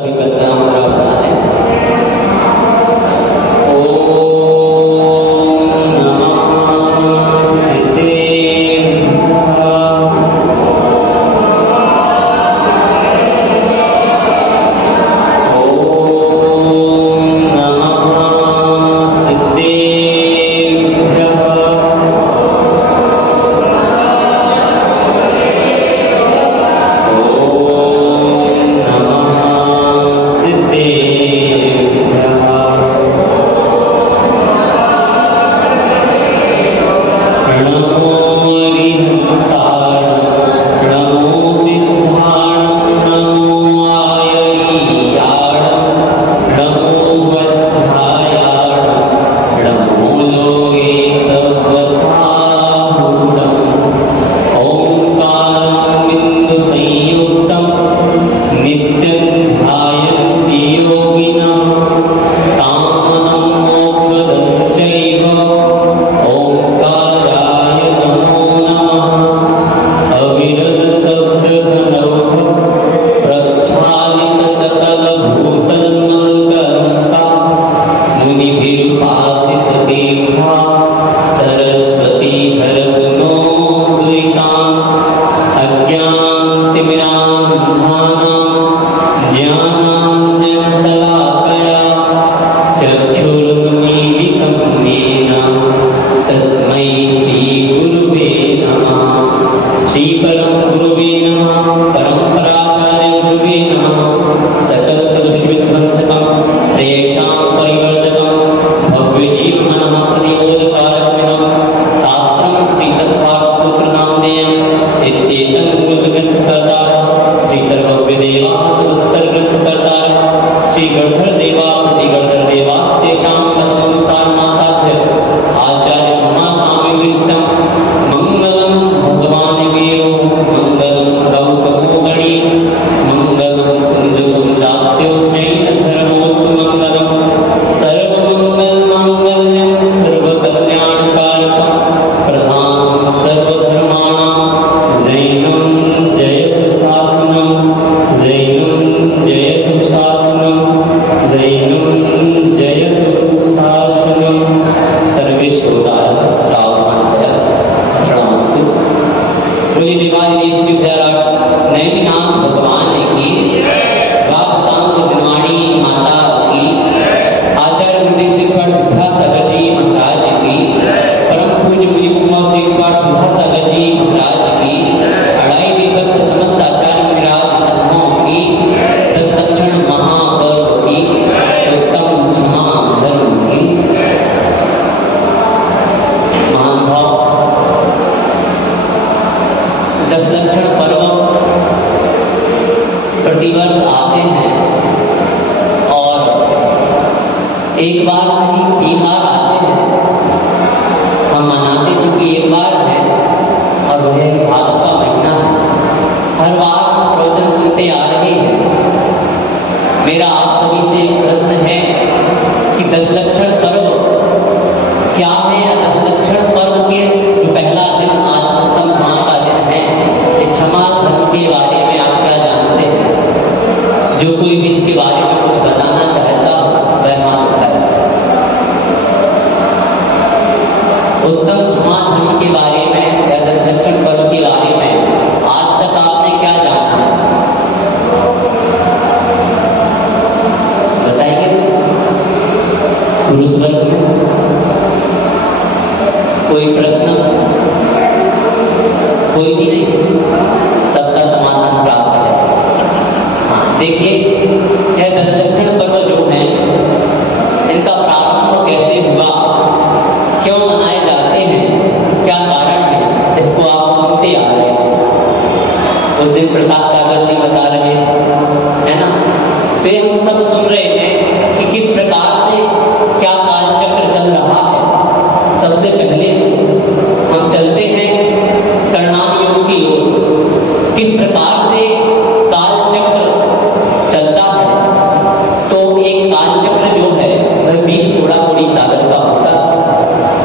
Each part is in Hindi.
सभी बदनाम हो रहा है। एक बार नहीं 3 बार आते हैं। हम मनाते चूंकि एक बार है और वह भादों का महीना है। हर बार हम प्रवचन सुनते आ रहे हैं। मेरा आप सभी से एक प्रश्न है कि 10 लक्षण पर्व क्या है? 10 लक्षण पर्व के जो पहला दिन आज उत्तम क्षमा का दिन है, ये क्षमा धर्म के बारे में आप क्या जानते हैं? जो कोई भी इसके बारे में कुछ बताना चाहता हो वह हाथ उठाए। उत्तम क्षमा धर्म के बारे में या 10 लक्षण पर्व के बारे में आज तक आपने क्या जाना? बताइए। पुरुष वर्ग में कोई प्रश्न? कोई भी नहीं, सबका समाधान प्राप्त है। हाँ, देखिए यह 10 लक्षण पर्व जो है इनका प्रारंभ कैसे हुआ, क्यों मनाए जाते हैं, क्या कारण है, इसको आप सुनते आ रहे हैं। उस दिन प्रसाद सागर जी बता रहे हैं ना, वे हम सब सुन रहे हैं कि किस प्रकार से क्या काल चक्र चल रहा है। सबसे पहले हम चलते हैं करणान योग की ओर। किस प्रकार से काल चक्र चलता है, तो एक काल चक्र जो है वह 20 कोड़ा कोड़ी सागर का होता है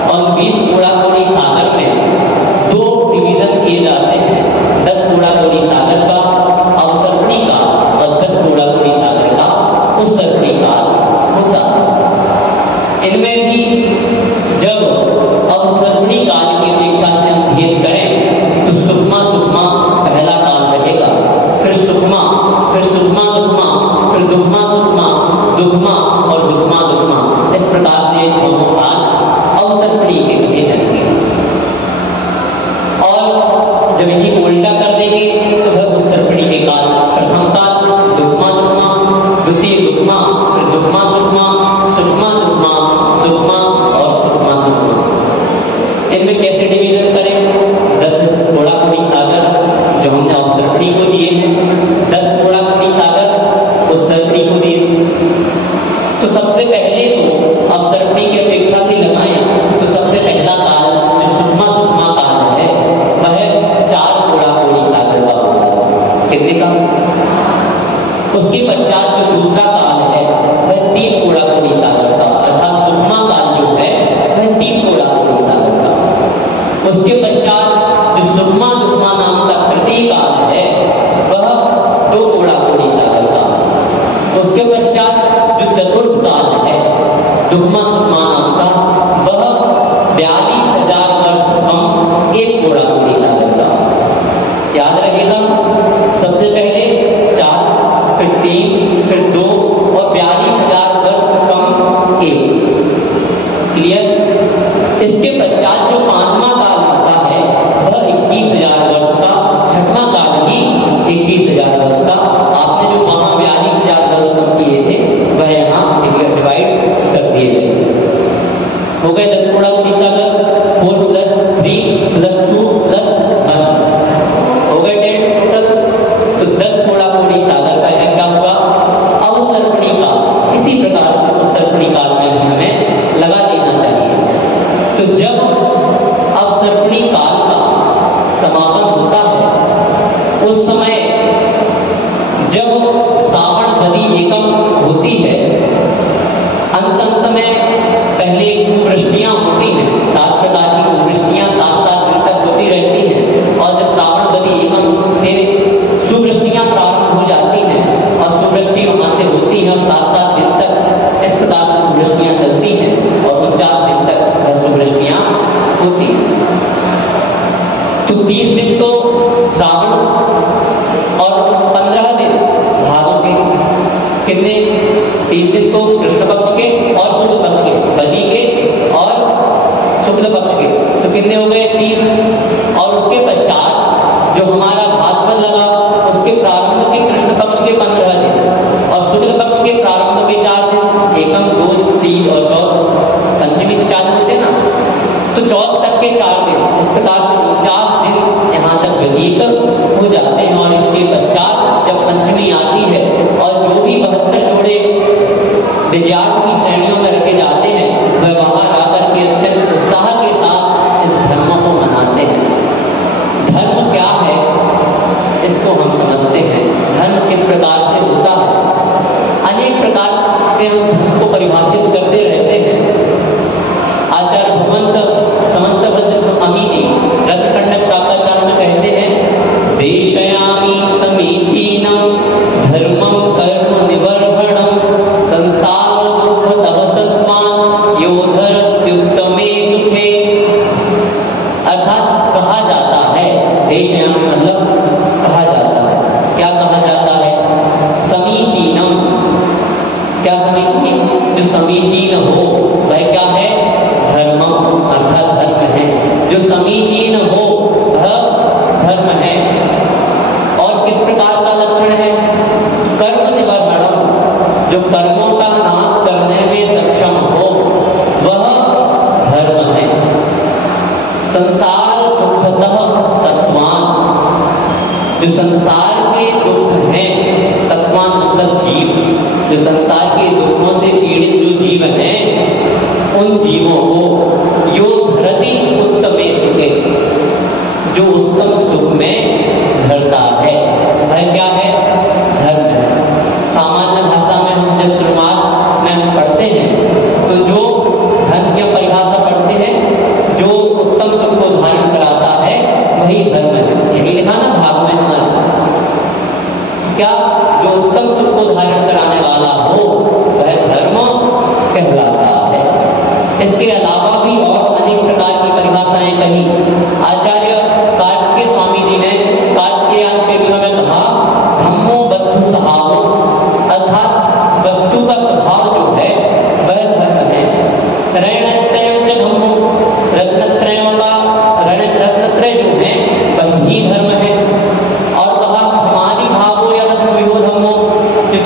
और 20 कोड़ा कोड़ी सागर में 2 डिवीजन किए जाते हैं। 10 कोड़ा कोड़ी सागर का अवसर्पणी का और 10 कोड़ा कोड़ी सागर का फिर दुखमा सुखमा, दुखमा और दुखमा दुखमा, इस प्रकार से ये छहों काल अवसर्पणी के कहे जाएंगे। और जब इन्हीं को उल्टा कर देंगे तो वह उत्सर्पणी के काल, प्रथम काल दुखमा दुखमा, द्वितीय दुखमा, फिर दुखमा सुखमा, सुखमा दुखमा, सुखमा और सुखमा सुखमा। इनमें कैसे डिवीजन करें? 10 घोड़ा कोड़ी सागर जो हमने अवसर्पणी को दिए हैं, 10 घोड़ा कोड़ी सागर उत्सर्पणी को दिए। तो सबसे पहले तो अवसर्पणी की अपेक्षा से लगाएं तो सबसे पहला काल जो सुखमा सुखमा काल है वह 4 घोड़ा कोड़ी सागर का होता है। कितने का? उसके पश्चात जो दूसरा काल है वह 3 घोड़ा कोड़ी सागर का, अर्थात सुखमा काल जो है वह 3 घोड़ा कोड़ी सागर का। उसके पश्चात जो सुखमा दुखमा नाम का तृतीय काल है वह 2 घोड़ा कोड़ी सागर का। उसके पश्चात जो चतुर्थ काल है दुखमा सुखमा नाम का वह 42,000 वर्ष कम 1 घोड़ा कोड़ी सागर का। याद रखेगा, सबसे पहले 4, फिर 3, फिर 2 और 42,000 वर्ष कम 1। क्लियर? इसके पश्चात जो 5वां काल आता है वह 21,000 वर्ष का, 6वां काल ही 21,000 वर्ष का। आपने जो वहां 42,000 वर्ष कम किए थे वह यहाँ डिवाइड कर दिए गए। हो गए 10 घोड़ा कोड़ी सागर, 4 + 3 + 2 + 1 हो गए 10 टोटल। तो 10 घोड़ा कोड़ी सागर का है क्या हुआ? अवसर्पणी काल। इसी प्रकार से उत्सर्पणी काल में भी हमें लगा देना चाहिए। तो जब अवसर्पणी काल का समापन होता है उस समय जब श्रावण बदी एकम होती है, अंत में पहले कुवृष्टियां होती हैं, 7 प्रकार की कुवृष्टियां 7-7 दिन तक होती रहती हैं। और जब श्रावण बदी एकम से सुवृष्टियां प्रारंभ हो जाती हैं और सुवृष्टि वहां से होती है और 7-7 दिन तक इस प्रकार से सुवृष्टियां चलती हैं और 49 दिन तक वह सुवृष्टियां होती हैं। तो 30 दिन तो श्रावण और 15 दिन भादों के, कितने? 30 दिन तो कृष्ण पक्ष के और शुक्ल पक्ष के, बदी के और शुक्ल पक्ष के, तो कितने हो गए? 30। और उसके पश्चात जो हमारा भाद्रपद लगा उसके प्रारंभ के कृष्ण पक्ष के 15 दिन और शुक्ल पक्ष के प्रारंभ के 4 दिन, एकम, दूज, तीज और चौथ, पंचमी से 4 होते ना, तो चौथ तक के 4 दिन। इस प्रकार से 49 दिन यहाँ तक व्यतीत हो जाते हैं। और इसके पश्चात जब पंचमी आती है और जो भी 72 जोड़े विद्यार्थी की श्रेणियों में रखे जाते हैं वह बाहर आकर के अत्यंत उत्साह के साथ इस धर्म को मनाते हैं। धर्म क्या है इसको हम समझते हैं। धर्म किस प्रकार से होता है, अनेक प्रकार से हम धर्म को परिभाषित करते रहते हैं। आचार्य भगवंत समंतभद्र स्वामी जी रत्नखंडक शाखाचार्य में कहते हैं, देशयामि समीचीनं धर्मं कर्म निवर्हणं संसार दुःख तव सत्वान् यो धरत्युत्तमे सुखे। अर्थात कहा जाता है, देशयामि मतलब कहा जाता है। क्या कहा जाता है? समीचीनम। क्या समीचीन? जो समीचीन हो वह क्या है? धर्मम, अर्थात धर्म है। जो समीचीन हो वह धर्म है। और किस प्रकार का लक्षण है? कर्म निवर्हणम, जो कर्मों का नाश करने में सक्षम हो वह धर्म है। संसार दुखतः सत्वान, जो संसार के दुख हैं, सत्वान मतलब जीव, जो संसार के दुखों से पीड़ित जो जीव हैं उन जीवों को यो धरती उत्तमे सुखे, जो उत्तम सुख में धरता है वह क्या है? धर्म है। सामान्य भाषा में हम जब शुरुआत में हम पढ़ते हैं तो जो धर्म की परिभाषा पढ़ते हैं, जो उत्तम सुख को धारण कराता है वही धर्म है। यही लिखा ना भाग में हमारे, क्या? जो उत्तम सुख को धारण कराने वाला हो वह धर्म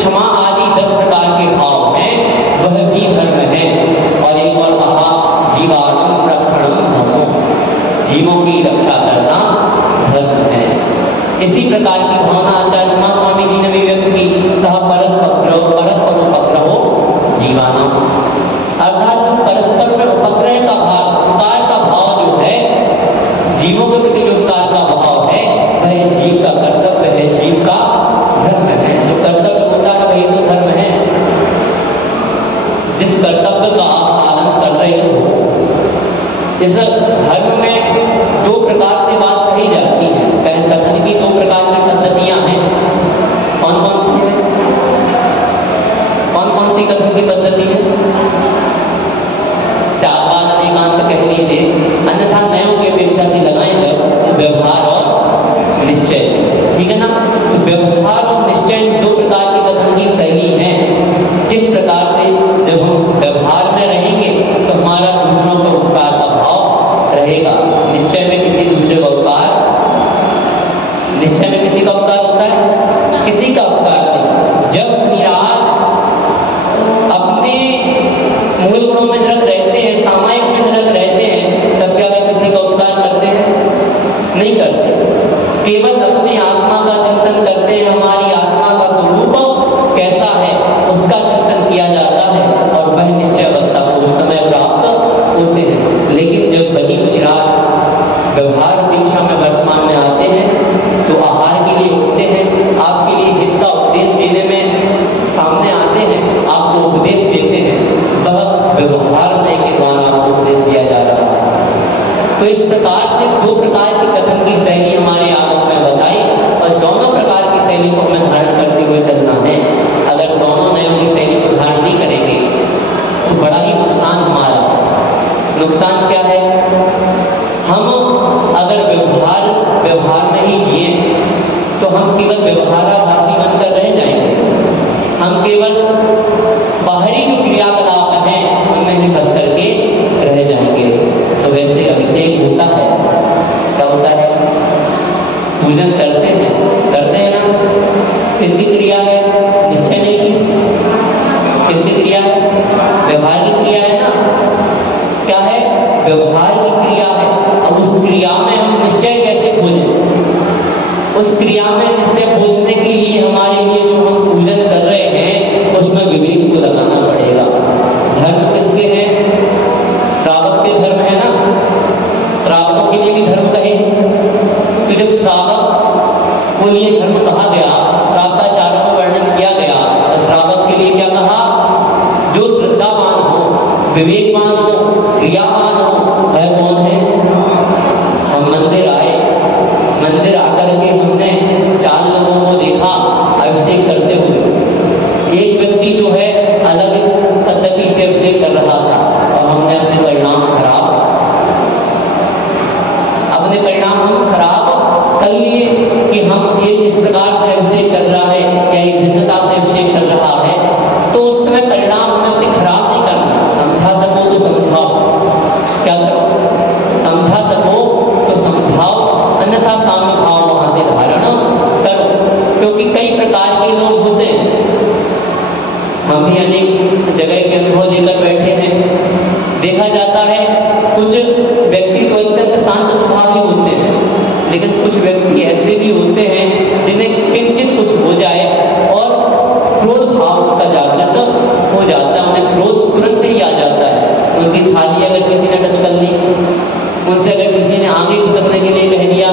क्षमा आदि 10 प्रकार के भाव हैं, वह भी धर्म है। और एक और कहा, जीवाणु रक्षणम धर्मो, जीवों की रक्षा करना धर्म है। इसी प्रकार की भावना आचार्य उमा स्वामी जी ने भी व्यक्त की, कहा परस्पर उपग्रहो जीवाणु, अर्थात जो परस्पर में उपग्रह का भाव, उपकार का भाव जो है, जीवों के प्रति जो उपकार का भाव है, वह इस जीव का कर्तव्य है, इस जीव का धर्म है। जो कर्तव्य होता है वही तो धर्म है। जिस कर्तव्य का आप पालन कर रहे हो, इस धर्म में 2 प्रकार से बात कही जाती है। कथन की 2 प्रकार की पद्धतियां हैं। कौन कौन सी है? कौन कौन सी कथन की पद्धति है? शाबाद एकांत कह लीजिए, अन्यथा नयों की अपेक्षा से लगाएं जब व्यवहार और निश्चय, ठीक है ना। तो व्यवहार और निश्चय 2 प्रकार की कथन की शैली है। किस प्रकार से? जब हम व्यवहार में रहेंगे तो हमारा दूसरों पर उपकार का भाव रहेगा। निश्चय में किसी दूसरे का उपकार, निश्चय में किसी का उपकार होता है, किसी का उपकार नहीं। जब निराज अपने मूल गुणों में निरत रहते हैं, सामायिक में निरत रहते हैं, तब क्या वे किसी का उपकार करते हैं? नहीं करते। केवल अपनी आत्मा का चिंतन करते हैं, हमारी आत्मा का स्वरूप कैसा है उसका चिंतन किया जाता है, और वह निश्चय अवस्था को उस समय प्राप्त होते हैं। लेकिन जब वही निराज व्यवहार दीक्षा में वर्तमान में आते हैं, तो आहार के लिए उठते हैं, आपके लिए हित का उपदेश देने में सामने आते हैं, आपको उपदेश देते हैं, वह व्यवहार के द्वारा आपको उपदेश दिया जा रहा है। तो इस प्रकार से 2 प्रकार की कथन की शैली हमारे आगम में बताई, और दोनों प्रकार की शैली को हमें धारण करते हुए चलना है। अगर दोनों नयों की शैली को धारण नहीं करेंगे तो बड़ा ही नुकसान हमारा। नुकसान क्या है? हम अगर व्यवहार में ही जिए तो हम केवल व्यवहाराभासी बनकर रह जाएंगे। हम केवल बाहरी जो क्रियाकलाप हैं उनमें ही फंस करके रह जाएंगे। सुबह से अभिषेक होता है, क्या होता है? पूजन करते हैं ना। किसकी क्रिया है? निश्चय नहीं की। किसकी क्रिया है? व्यवहार की क्रिया है ना। क्या है? व्यवहार की क्रिया है। अब उस क्रिया में हम निश्चय कैसे खोजें? उस क्रिया में निश्चय खोजने के लिए हमारे लिए जो हम पूजन कर रहे हैं उसमें विवेक को लगाना पड़ेगा। धर्म किसके हैं? श्रावक के धर्म है ना। श्रावकों के लिए भी धर्म कहे, तो जब श्रावक को लिए धर्म कहा गया, श्रावकाचार्यों का वर्णन किया गया, तो श्रावक के लिए क्या कहा? जो श्रद्धावान हो, विवेकवान हो, क्रियावान हो, वह कौन है? हम मंदिर आए, मंदिर आकर के हमने 4 लोगों को देखा अभिषेक करते हुए। एक व्यक्ति जो है अलग पद्धति से अभिषेक कर रहा था, और हमने अपने परिणाम खराब कर लिए कि हम एक इस प्रकार से अभिषेक कर रहा है या एक भिन्नता से अभिषेक कर रहा है। तो उस समय परिणाम हमें अपने खराब नहीं करना। समझा सको तो समझाओ, क्या करो? समझा सको तो समझाओ, अन्यथा साम्य भाव वहां से धारण करो। क्योंकि कई प्रकार के लोग होते हैं, हम भी अनेक जगह के अनुभव लेकर बैठे हैं। देखा जाता है कुछ व्यक्ति तो अत्यंत शांत स्वभावी होते हैं, लेकिन कुछ व्यक्ति ऐसे भी होते हैं जिन्हें किंचित कुछ हो जाए और क्रोध भाव उनका जागृत हो जाता है, उन्हें क्रोध तुरंत ही आ जाता है। उनकी थाली अगर किसी ने टच कर ली, उनसे अगर किसी ने आगे खिसकने के लिए कह दिया,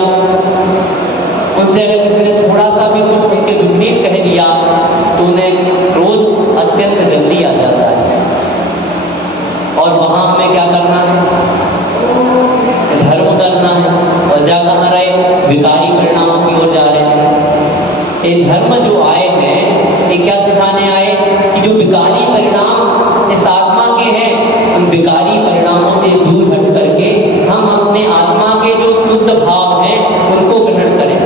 उनसे अगर किसी ने थोड़ा सा भी कुछ उनके विपरीत कह दिया, तो उन्हें क्रोध अत्यंत जल्दी आ जाता है। और वहां हमें क्या करना है? धर्म करना है। और जा कहाँ रहे? विकारी परिणामों की ओर जा रहे हैं। ये धर्म जो आए हैं, ये क्या सिखाने आए कि जो विकारी परिणाम इस आत्मा के हैं, उन विकारी परिणामों से दूर हट करके हम अपने आत्मा के जो शुद्ध भाव हैं उनको ग्रहण करें।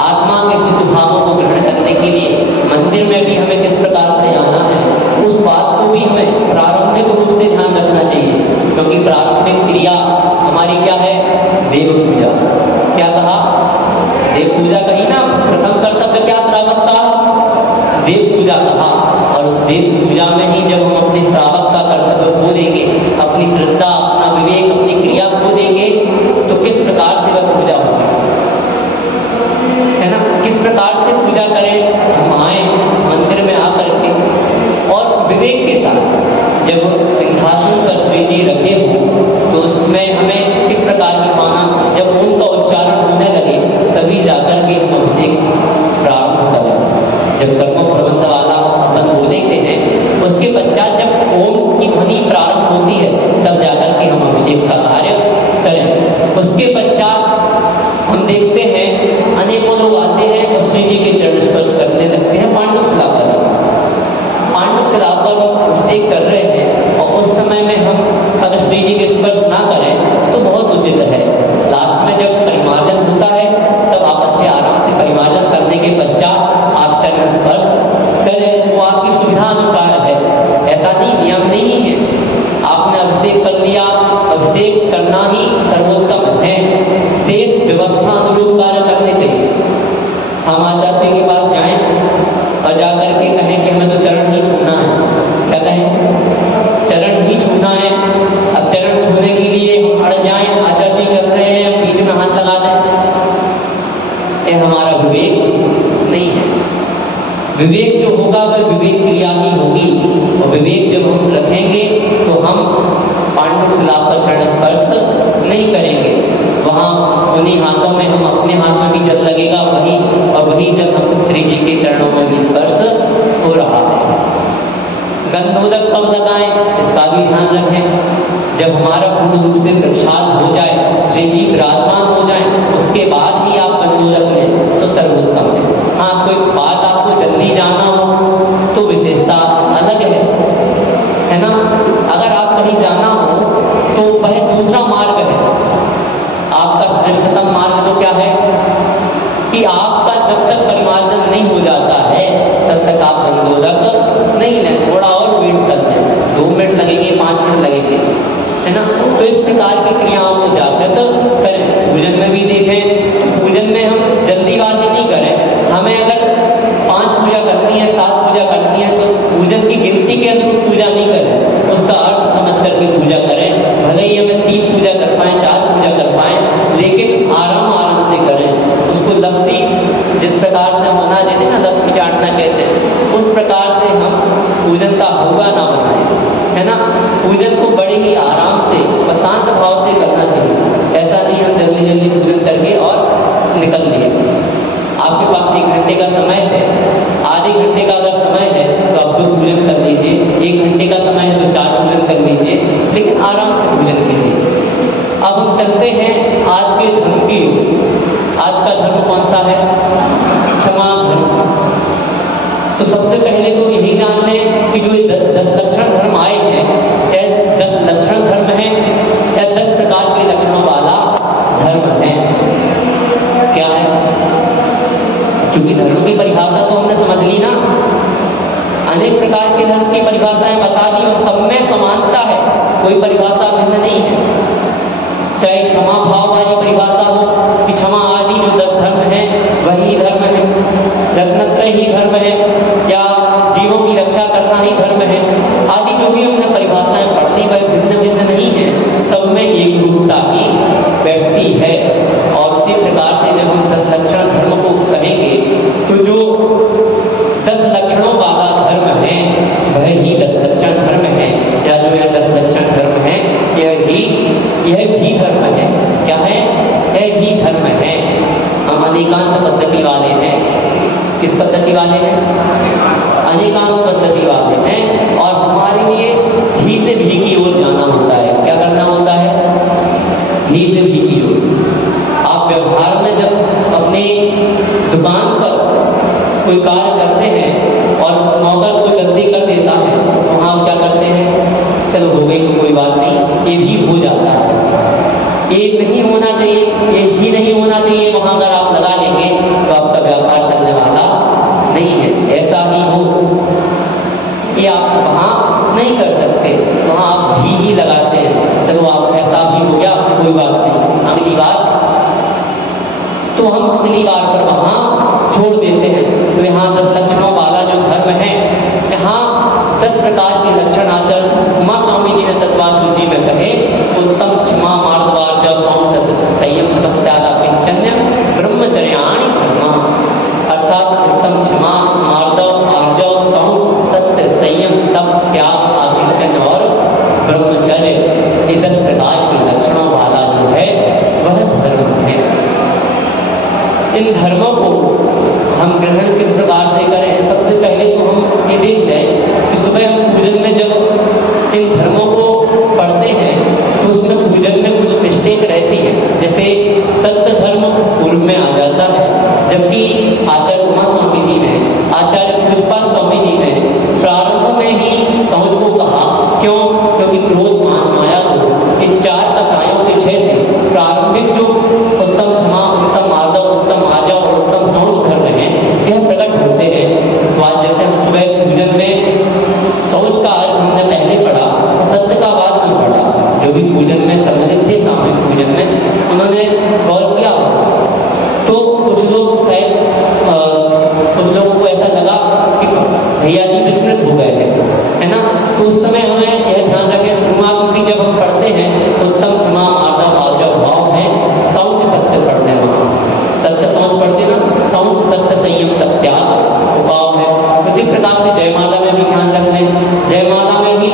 आत्मा के शुद्ध भावों को ग्रहण करने के लिए मंदिर में भी हमें किस प्रकार से आना है, उस बात को भी हमें प्रारंभिक रूप से ध्यान रखना चाहिए। क्योंकि प्रारंभिक क्रिया हमारी क्या है? देव पूजा। क्या कहा? देव पूजा कही ना। प्रथम कर्तव्य क्या श्रावक का? देव पूजा कहा, और उस देव पूजा में ही जब हम अपने श्रावक का कर्तव्य खो देंगे, अपनी श्रद्धा, अपना विवेक, अपनी क्रिया खो देंगे, तो किस प्रकार से वह पूजा होगी, है ना। किस प्रकार से पूजा करें, हम आए मंदिर में आकर के और विवेक के साथ जब सिंहासन पर श्री जी रखे हो तो उसमें हमें किस प्रकार की माना, जब ओम का उच्चारण होने लगे तभी जाकर के हम अभिषेक प्रारंभ करें। जब कर्मों प्रबंध वाला अपन बोलते हैं, उसके पश्चात जब ओम की ध्वनि प्रारंभ होती है तब जाकर के हम अभिषेक का कार्य करें। उसके पश्चात हम देखते हैं अनेकों लोग आते हैं और श्री जी के चरण स्पर्श करने लगते हैं। पांडुक शिला पर अभिषेक कर रहे हैं और उस समय में हम अगर श्री जी के स्पर्श ना करें तो बहुत उचित है। लास्ट में जब परिमार्जन होता है तब आप अच्छे आराम से परिमार्जन करने के पश्चात आप चरण स्पर्श करें, वो आपकी सुविधा अनुसार है, ऐसा नहीं, नियम नहीं है। आपने अभिषेक कर लिया, अभिषेक करना ही सर्वोत्तम है, शेष व्यवस्था अनुरूप कार्य करने चाहिए। हम आचार्य के पास जाएं और जाकर के कहें कि हमें तो चरण ही छूना है, क्या कहें, चरण ही छूना है। अब चरण छूने के लिए अड़ जाएं, आचार्य चल रहे हैं, बीच में हाथ लगा दें, ये हमारा विवेक नहीं है। विवेक जो होगा वह विवेक क्रिया ही होगी, और विवेक जब हम रखेंगे तो हम पांडुक शिला पर चरण स्पर्श नहीं करेंगे। वहाँ उन्हीं हाथों में, हम अपने हाथ में भी जल लगेगा वही, और वही जब हम श्री जी के चरणों में भी स्पर्श हो रहा है। गंधोदक कब लगाएं इसका भी ध्यान रखें। जब हमारा पूर्ण रूप से प्रसाद हो जाए, श्री जी विराजमान हो जाए, उसके बाद ही आप गंधोदक लें तो सर्वोत्तम है। हाँ, कोई बात आपको जल्दी जाना हो तो विशेषता अलग है ना। अगर आप कहीं जाना हो तो वह दूसरा मार्ग है। आपका श्रेष्ठतम मार्ग तो क्या है कि आपका जब तक परिमार्जन नहीं हो जाता है तब तक आप गंधोदक नहीं लें, थोड़ा और वेट कर लें, 2 मिनट लगेंगे, 5 मिनट लगेंगे, है ना। तो इस प्रकार की क्रियाओं को जागृत करें। पूजन में भी देखें, पूजन में हम जल्दीबाजी नहीं करें। हमें अगर 5 पूजा करनी है, 7 पूजा करनी है, तो पूजन की गिनती के अनुरूप पूजा नहीं करें, उसका अर्थ समझ करके पूजा करें। भले ही हमें 3 पूजा कर पाएं, 4 पूजा कर पाएं, लेकिन आराम से करें। उसको लपसी, जिस प्रकार से हम बना देते हैं ना, लपसी चाटना कहते हैं, उस प्रकार से हम पूजन का हुआ ना बनाएं, है ना। पूजन को बड़े ही आराम से और शांत भाव से करना चाहिए। ऐसा नहीं हम जल्दी जल्दी पूजन करके और निकल लिए। आपके पास 1 घंटे का समय है, आधे घंटे का अगर समय है तो आप 2 पूजन कर लीजिए, 1 घंटे का समय है तो 4 पूजन कर लीजिए, लेकिन आराम से पूजन कीजिए। अब हम चलते हैं आज के धर्म की। आज का धर्म कौन सा है? क्षमा धर्म। तो सबसे पहले तो यही जान लें कि जो 10 लक्षण धर्म आए हैं, यह 10 लक्षण धर्म है या 10 प्रकार के लक्षणों वाला धर्म है। क्या है? क्योंकि धर्म की परिभाषा तो हमने समझ ली ना, अनेक प्रकार के धर्म की परिभाषाएं बता दी और सब में समानता है, कोई परिभाषा भिन्न नहीं है। चाहे क्षमा भाव वाली परिभाषा हो कि क्षमा आदि जो 10 धर्म हैं वही धर्म है, रत्नत्रय ही धर्म है, या जीवों की रक्षा करना ही धर्म है, आदि जो भी हमने परिभाषाएं पढ़ी वह भिन्न भिन्न नहीं है, सब में एक रूपता ही बैठती है। और उसी प्रकार से जब हम 10 लक्षण धर्म को कहेंगे तो जो 10 लक्षणों वाला धर्म है वह ही 10 लक्षण धर्म है, या जो यह 10 लक्षण धर्म है यह भी धर्म है। क्या है? यह भी धर्म है। हम अनेकांत पद्धति वाले हैं। किस पद्धति वाले हैं? अनेकांत पद्धति वाले हैं, और हमारे लिए ही से भी की ओर जाना होता है। क्या करना होता है? ही से भी की ओर। आप व्यवहार में जब अपने दुकान पर कोई कार्य करते हैं और नौकर कोई गलती कर देता है तो वहाँ आप क्या करते हैं? चलो हो गई तो कोई बात नहीं, ये भी हो जाता है। ये नहीं होना चाहिए, ये ही नहीं होना चाहिए, वहाँ अगर आप लगा लेंगे तो आपका व्यापार चलने वाला नहीं है। ऐसा ही हो, ये आप वहाँ नहीं कर सकते, वहाँ आप ही लगाते हैं। चलो आप ऐसा भी हो गया, कोई बात नहीं, अगली बार तो हम अगली बार पर वहाँ छोड़ देते हैं। तो यहाँ 10 लक्षणों वाला जो धर्म धर्म हैं। यहाँ 10 प्रकार के लक्षण आचरण उमा स्वामी जी ने तत्वास्तु जी में कहे। उत्तम क्षमा मार्दवार्जव सौम सत संयम तपस्त्यागा किंचन्य ब्रह्मचर्याणि धर्मा, अर्थात उत्तम क्षमा मार्दव आर्जव शौच सत्य संयम तप त्याग आकिंचन और ब्रह्मचर्य, ये 10 प्रकार के लक्षणों वाला जो है वह धर्म है। इन धर्मों को हम ग्रहण किस प्रकार से करें? सबसे पहले तो हम ये देख लें कि सुबह हम पूजन में जब इन धर्मों को पढ़ते हैं तो उसमें पूजन में कुछ मिस्टेक रहती है। जैसे सत्य धर्म पूर्व में आ जाता है, जबकि आचार्य उमा स्वामी जी ने, आचार्य पूजपा स्वामी जी ने प्रारंभ में ही शौच को कहा। क्यों? क्योंकि क्रोध मान माया को इन 4 कसायों के 6 से प्रारंभिक जो उत्तम क्षमा उत्तम आर्दव उत्तम आर्जव और उत्तम शौच धर्म है यह प्रकट होते हैं। तो आज जैसे हम सुबह पूजन में शौच का अर्थ हमने पहले पढ़ा, सत्य का बाद में पढ़ा। जो भी पूजन में सम्मिलित थे सामूहिक पूजन में उन्होंने गौर किया। तो कुछ लोग शायद कुछ लोगों को ऐसा लगा कि भैया जी विस्मृत हो गए हैं, है ना। तो उस समय हमें यह ध्यान रखें, शुरुआत में जब हम पढ़ते हैं उत्तम क्षमा आर्दव आर्जव भाव है, शौच सत्य पढ़ते हैं, सत्य शौच पढ़ते ना, शौच सत्य संयम तप त्याग उपाव है। उसी प्रकार से जयमाला में भी ध्यान रख लें, जयमाला में भी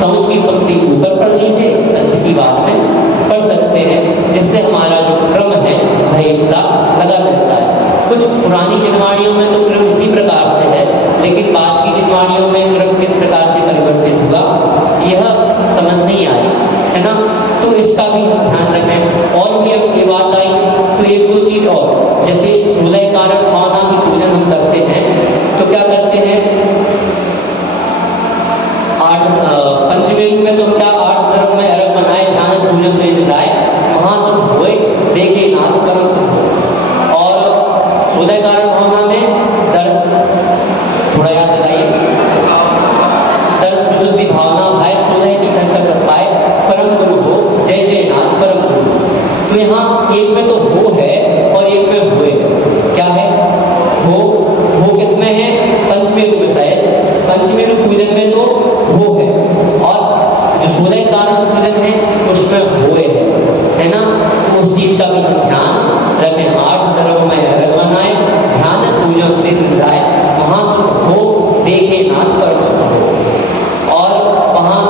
शौच की पंक्ति ऊपर पढ़ लीजिए, सत्य की बात में पढ़ सकते हैं, जिससे हमारा जो क्रम है वह एक साथ लगा रहता है। कुछ पुरानी जिनवाणियों में तो क्रम इसी प्रकार से है, लेकिन बाद की जिनवाणियों में क्रम किस प्रकार से परिवर्तित होगा यह समझ नहीं आई, है ना। तो इसका भी ध्यान रखें। और भी अब ये बात आई तो 1-2 चीज और, जैसे 16 कारण भावना की पूजन हम करते हैं तो क्या करते हैं, 8 पंचमेरु में तो क्या 8 धर्म में अरब बनाए ध्यान पूजन से जाए महासुख होए देखे नाथ परम सुख हो। और 16 कारण भावना में दर्श, थोड़ा याद दिलाइए, दर्श विशुद्धि भावना भाई 16 की कर पाए परम गुरु हो जय जय नाथ परम गुरु। तो यहाँ एक में तो हो है और एक में हुए। क्या है? हो किसमें है? पंचमेरु में, शायद पंचमेरु पूजन में तो हो है, और जो 16 कारण पूजन है उसमें हुए है ना। तो उस चीज का भी ध्यान रखें। 8 धर्म में अरग बनाए ध्यान पूजन से जाए महासुख हो देखे नाथ परम सुख हो। और वहाँ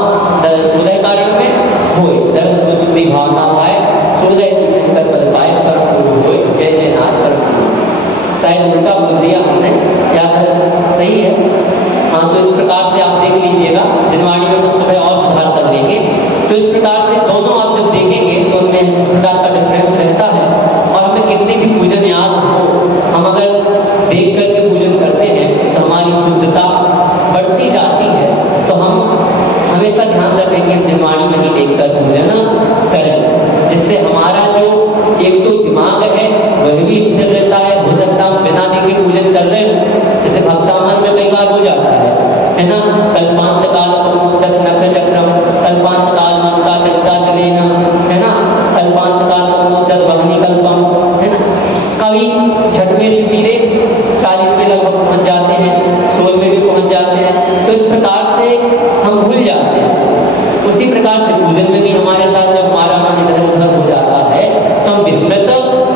16 कारण में होए दर्श बुद्धि भावना भाए 16 कर पद पाए परम गुरु होए जय जय नाथ परम गुरु। शायद उल्टा बोल दिया हमने, या सही है? हाँ, तो इस प्रकार से आप देख लीजिएगा, जिनवाणी में तो सुबह और सुधार कर देंगे। तो इस प्रकार से दोनों आप जब देखेंगे तो उनमें इस प्रकार का डिफरेंस रहता है। और हमें कितने भी पूजन याद हो, हम अगर देख करके पूजन करते हैं तो हमारी शुद्धता बढ़ती जाती है। तो हम हमेशा ध्यान रखें कि हम जिनवाणी में ही देखकर पूजन करें, जिससे हमारा जो एक तो दिमाग है वह भी स्थिर रहता है। हो सकता है हम बिना देखे पूजन कर रहे हो, जैसे भक्तामन में कई बार हो जाता है ना। कल्पांत काल नक्र चक्रम कल्पांत काल मनता चलता चले ना, है ना। कल्पांत काल वहनी कल्पम, है ना। कभी छठवें से सीधे 40 में लगभग पहुंच जाते हैं, 16 में भी पहुंच जाते हैं। तो इस प्रकार से हम भूल जाते हैं। उसी प्रकार से पूजन में भी हमारे साथ जब हमारा मन इधर उधर हो जाता है तो हम विस्मृत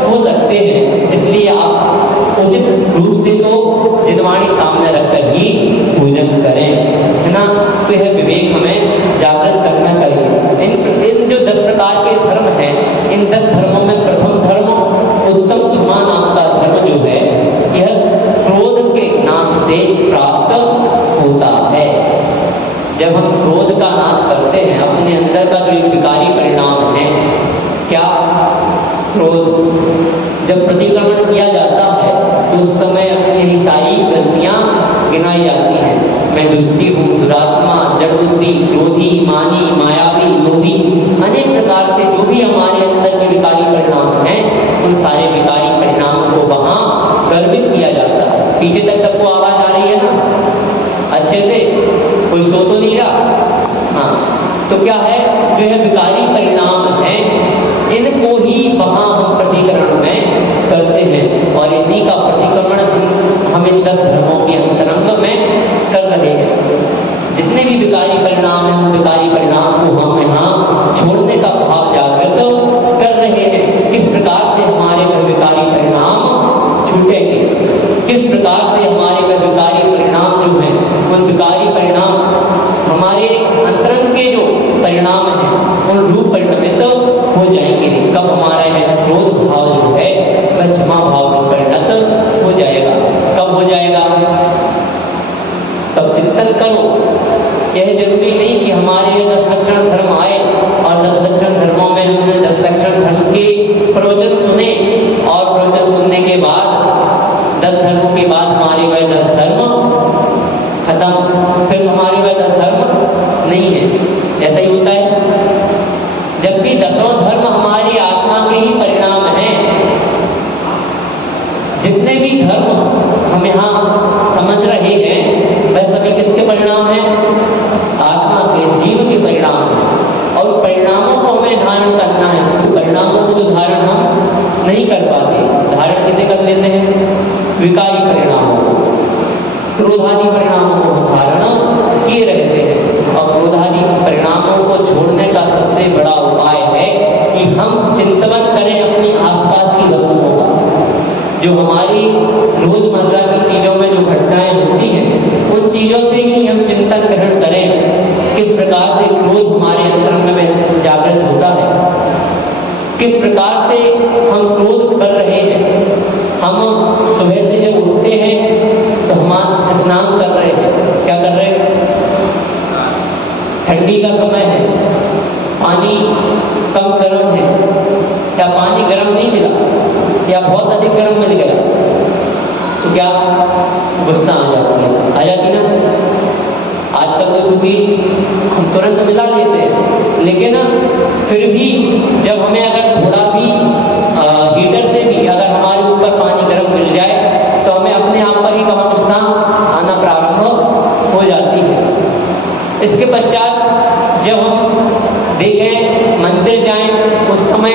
हो सकते हैं। इसलिए आप उचित रूप से तो जिनवाणी सामने रखकर ही पूजन करें, है ना। तो यह विवेक हमें जागृत करना चाहिए। इन जो 10 प्रकार के धर्म हैं, इन 10 धर्मों में प्रथम धर्म उत्तम क्षमा नाम का धर्म जो है यह क्रोध के नाश से प्राप्त होता है। जब हम क्रोध का नाश करते हैं, अपने अंदर का जो एक विकारी परिणाम है, क्या क्रोध जब प्रतिक्रमण किया जाता है तो उस समय अपनी यही सारी गलतियां गिनाई जाती हैं। मैं दुष्टी हूँ, दुरात्मा, जड़ बुद्धि, क्रोधी, मानी, मायावी, लोभी, अनेक प्रकार से जो भी हमारे अंदर के विकारी परिणाम हैं उन सारे विकारी परिणाम को वहां गर्वित किया जाता है। पीछे तक सबको आवाज आ रही है ना अच्छे से? कोई सो तो नहीं रहा? हाँ, तो क्या है, जो है विकारी परिणाम है, इनको ही वहां हम प्रतिक्रमण में करते हैं। और इन्हीं का प्रतिक्रमण हम इन 10 धर्मों के अंतरंग में कर रहे हैं। जितने भी विकारी परिणाम हैं, उन विकारी परिणाम को हम यहाँ छोड़ने का भाव जागृत कर रहे हैं। किस प्रकार से हमारे में विकारी परिणाम छूटेंगे, किस प्रकार से हमारे में विकारी परिणाम जो हैं, उन विकारी परिणाम हमारे अंतरंग के जो परिणाम हैं उन रूप परिणमित हो जाएंगे। कब हमारा में क्रोध भाव जो है वह क्षमा भाव में परिणत हो जाएगा। कब हो जाएगा? तब चिंतन करो। यह जरूरी नहीं कि हमारे 10 लक्षण धर्म आए और 10 लक्षण धर्मों में हमने 10 लक्षण धर्म के प्रवचन सुने और प्रवचन सुनने के बाद 10 धर्मों के बाद हमारे वह 10 धर्म खत्म, फिर हमारे वह 10 धर्म नहीं है। ऐसा ही होता है। जबकि 10 धर्म हमारी आत्मा के ही परिणाम हैं। जितने भी धर्म हम यहाँ समझ रहे हैं वह सभी किसके परिणाम हैं? आत्मा के, जीव के परिणाम हैं। और परिणामों को हमें धारण करना है। तो परिणामों को तो धारण हम नहीं कर पाते। धारण किसे कर लेते हैं? विकारी परिणामों को, क्रोधादि परिणामों को धारण किए रहते हैं। और क्रोधादि परिणामों को छोड़ने का सबसे बड़ा उपाय है कि हम चिंतन करें अपनी आसपास की वस्तुओं का। जो हमारी रोजमर्रा की चीजों में जो घटनाएं होती हैं उन चीजों से ही हम चिंतन ग्रहण करें। किस प्रकार से क्रोध हमारे अंतरंग में जागृत होता है, किस प्रकार से हम क्रोध कर रहे हैं। हम सुबह से जब उठते हैं तो हम स्नान कर रहे हैं। क्या कर रहे हैं? ठंडी का समय है, पानी कम गर्म है, या पानी गर्म नहीं मिला या बहुत अधिक गर्म मिल गया तो क्या गुस्सा आ जाती है? आ जाती ना। आजकल तो चूंकि हम तुरंत मिला लेते हैं, लेकिन फिर भी जब हमें अगर थोड़ा भी हीटर से भी अगर हमारे ऊपर पानी गर्म मिल जाए तो हमें अपने आप पर ही वहाँ गुस्सा आना प्रारंभ हो जाती है। इसके पश्चात जब हम देखें, मंदिर जाएं, उस समय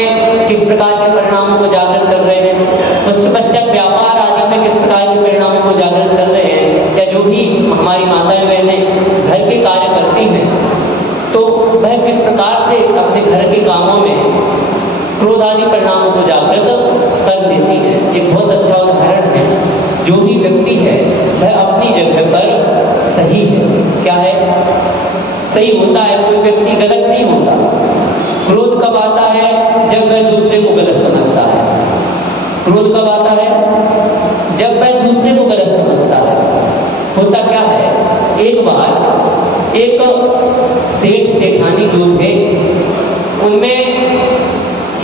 किस प्रकार के परिणामों को जागृत कर रहे हैं। उसके पश्चात व्यापार आदि में किस प्रकार के परिणामों को जागृत कर रहे हैं। या जो भी हमारी माताएं बहनें घर के कार्य करती हैं तो वह किस प्रकार से अपने घर के कामों में क्रोध आदि परिणामों को जागृत कर लेती है। एक बहुत अच्छा उदाहरण है। जो भी व्यक्ति है वह अपनी जगह पर सही है। क्या है? सही होता है। कोई व्यक्ति गलत नहीं होता। क्रोध कब आता है? जब वह दूसरे को गलत समझता है। क्रोध कब आता है? जब वह दूसरे को गलत समझता है। होता क्या है, एक बार एक सेठ सेठानी जो थे उनमें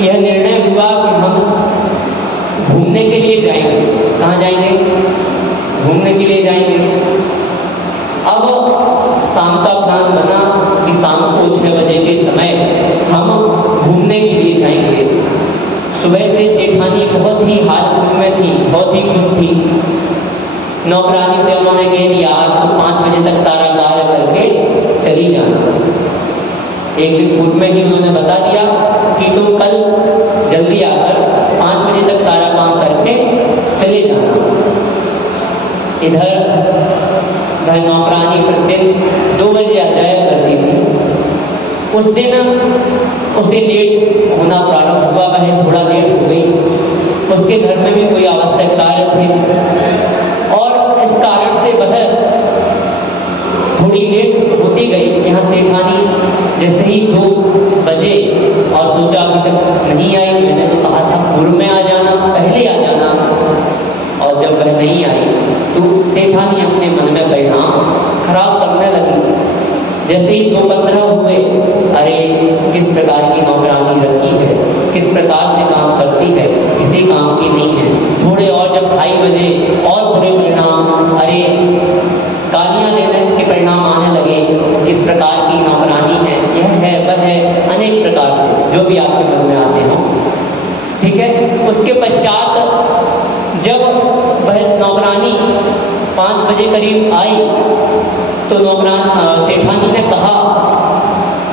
यह निर्णय हुआ कि हम घूमने के लिए जाएंगे। कहाँ जाएंगे? घूमने के लिए जाएंगे। अब शाम का प्लान बना कि शाम को 6 बजे के समय हम घूमने के लिए जाएंगे। सुबह से सेठानी बहुत ही हाथ में थी, बहुत ही खुश थी। नौकरानी से उन्होंने कह दिया आज तो 5 बजे तक सारा कार्य करके चली जाना। एक दिन पूर्व में ही उन्होंने बता दिया कि तुम कल जल्दी आकर 5 बजे तक सारा काम करके चले जाना। इधर वह नौकरानी प्रतिदिन 2 बजे आ जाया करती थी। उस दिन उसे लेट होना प्रारंभ हुआ, वह थोड़ा लेट हो गई। उसके घर में भी कोई आवश्यक कार्य थे और इस कारण से वह थोड़ी लेट होती गई। यहाँ सेठानी जैसे ही 2 बजे और सोचा अभी तक नहीं आई, मैंने तो कहा था पूर्व में आ जाना, पहले आ जाना। और जब वह नहीं आई तो सेठानी अपने मन में परिणाम खराब करने लगी। जैसे ही 2:15 हुए, अरे किस प्रकार की नौकरानी रखी है, किस प्रकार से काम करती है, किसी काम की नहीं है। थोड़े और जब 2:30 बजे और बुरे परिणाम, अरे गालियां देने के परिणाम आने लगे। किस प्रकार की नौकरानी है, यह है वह है, अनेक प्रकार से जो भी आपके मन में आते हो। ठीक है। उसके पश्चात जब वह नौकरानी 5 बजे करीब आई तो सेठानी ने कहा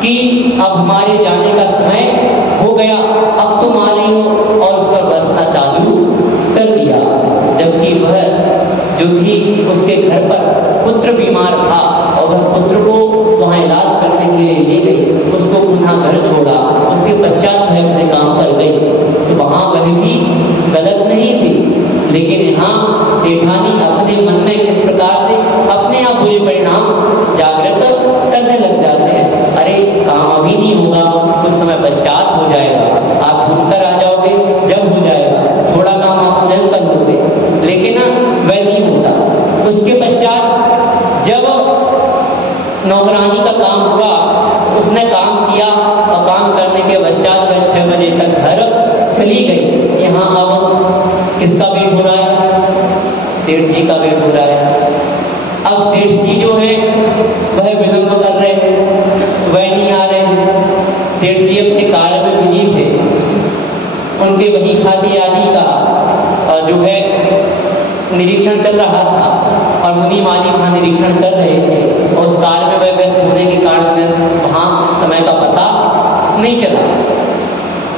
कि अब हमारे जाने का समय हो गया, अब तुम आ रही हो, और उस पर बसना चालू कर दिया। जबकि वह जो थी उसके घर पर पुत्र बीमार था और वह पुत्र को वहाँ इलाज करने के लिए ले गई, उसको पुनः घर छोड़ा, उसके पश्चात वह अपने काम पर गई। तो वहाँ वह भी गलत नहीं थी, लेकिन यहाँ सेठानी अपने मन में किस प्रकार से अपने आप बुरे परिणाम जागृत करने लग जाते हैं। अरे काम अभी नहीं होगा, कुछ समय पश्चात हो जाएगा, आप घूम कर आ जाओगे, जब हो जाएगा थोड़ा काम आप स्वयं कर लोगे, लेकिन वह नहीं होता। उसके पश्चात जब नौकरानी का काम हुआ, उसने काम किया और काम करने के पश्चात वह 6 बजे तक घर चली गई। यहाँ अब किसका वेट हो रहा है? सेठ जी का वेट हो रहा है। अब सेठ जी जो है वह विलंब कर रहे हैं, वह नहीं आ रहे हैं। सेठ जी अपने कार्य में बिजी थे, उनके वही खाते आदि का जो है निरीक्षण चल रहा था और मुनि माली वहाँ निरीक्षण कर रहे थे और उस कार्य में वह व्यस्त होने के कारण वहाँ समय का पता नहीं चला।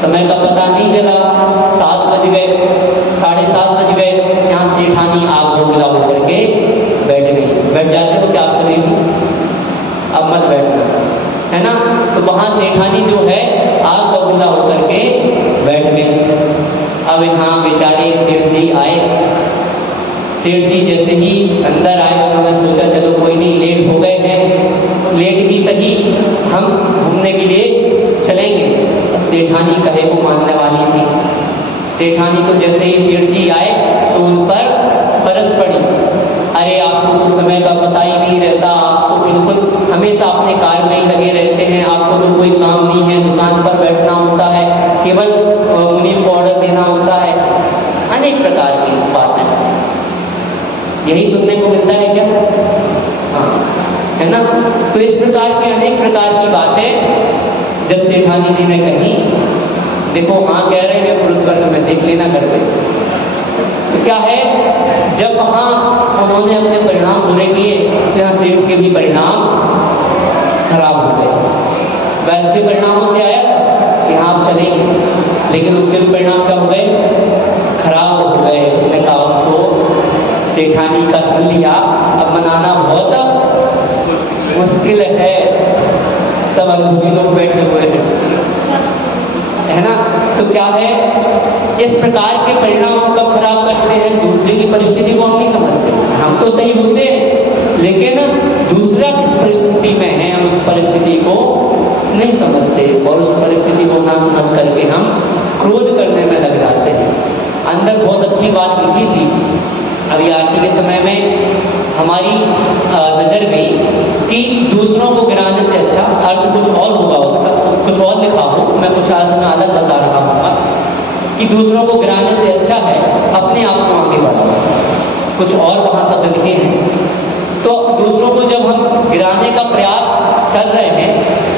समय का पता नहीं चला, 7 बज गए, 7:30 बज गए। यहाँ सेठानी आग बबूला होकर के बैठ गई। बैठ जाते हो क्या आप सभी? अब मत बैठना, है ना। तो वहाँ सेठानी जो है आग बबूला होकर के बैठ गई। अब यहाँ बेचारे सेठ जी आए। सेठ जी जैसे ही अंदर आए, उन्होंने सोचा चलो कोई नहीं, लेट हो गए हैं, लेट ही सही, हम घूमने के लिए चलेंगे। सेठानी कहे वो मानने वाली थी। सेठानी तो जैसे ही सेठ जी आए तो उन पर बरस पड़ी। अरे आपको तो समय का पता ही नहीं रहता, आप तो बिल्कुल हमेशा अपने कार्य में ही लगे रहते हैं, आपको तो कोई काम नहीं है, दुकान पर बैठना होता है, केवल मुनि को ऑर्डर देना होता है। अनेक प्रकार की बातें यही सुनने को मिलता है क्या? हाँ, है ना। तो इस प्रकार की अनेक प्रकार की बातें जब सेठानी जी ने कही, देखो हाँ कह रहे हैं पुरुष वर्ग में, देख लेना करके। तो क्या है, जब वहाँ उन्होंने अपने परिणाम पूरे किए, यहाँ सेठ के भी परिणाम खराब हो गए। वह अच्छे परिणामों से आया कि हाँ आप चलेंगे, लेकिन उसके भी परिणाम क्या हो गए? खराब हो गए। उसने कहा तो सेठानी का सुन लिया, अब मनाना बहुत मुश्किल है, सब अनुभवी लोग बैठे हुए हैं, है ना। तो क्या है, इस प्रकार के परिणाम हम कब खराब करते हैं? दूसरे की परिस्थिति को हम नहीं समझते। हम तो सही होते हैं, लेकिन दूसरा किस परिस्थिति में है हम उस परिस्थिति को नहीं समझते, और उस परिस्थिति को ना समझ करके हम क्रोध करने में लग जाते हैं। अंदर बहुत अच्छी बात लिखी थी, अभी आरती के समय में हमारी नजर गई कि दूसरों को गिराने से अच्छा, अर्थ कुछ और होगा उसका, कुछ और लिखा हो, मैं कुछ अर्थ में अलग बता रहा हूँ कि दूसरों को गिराने से अच्छा है अपने आप को आगे बढ़ाओ, कुछ और वहाँ शब्द लिखे हैं। तो दूसरों को जब हम गिराने का प्रयास कर रहे हैं,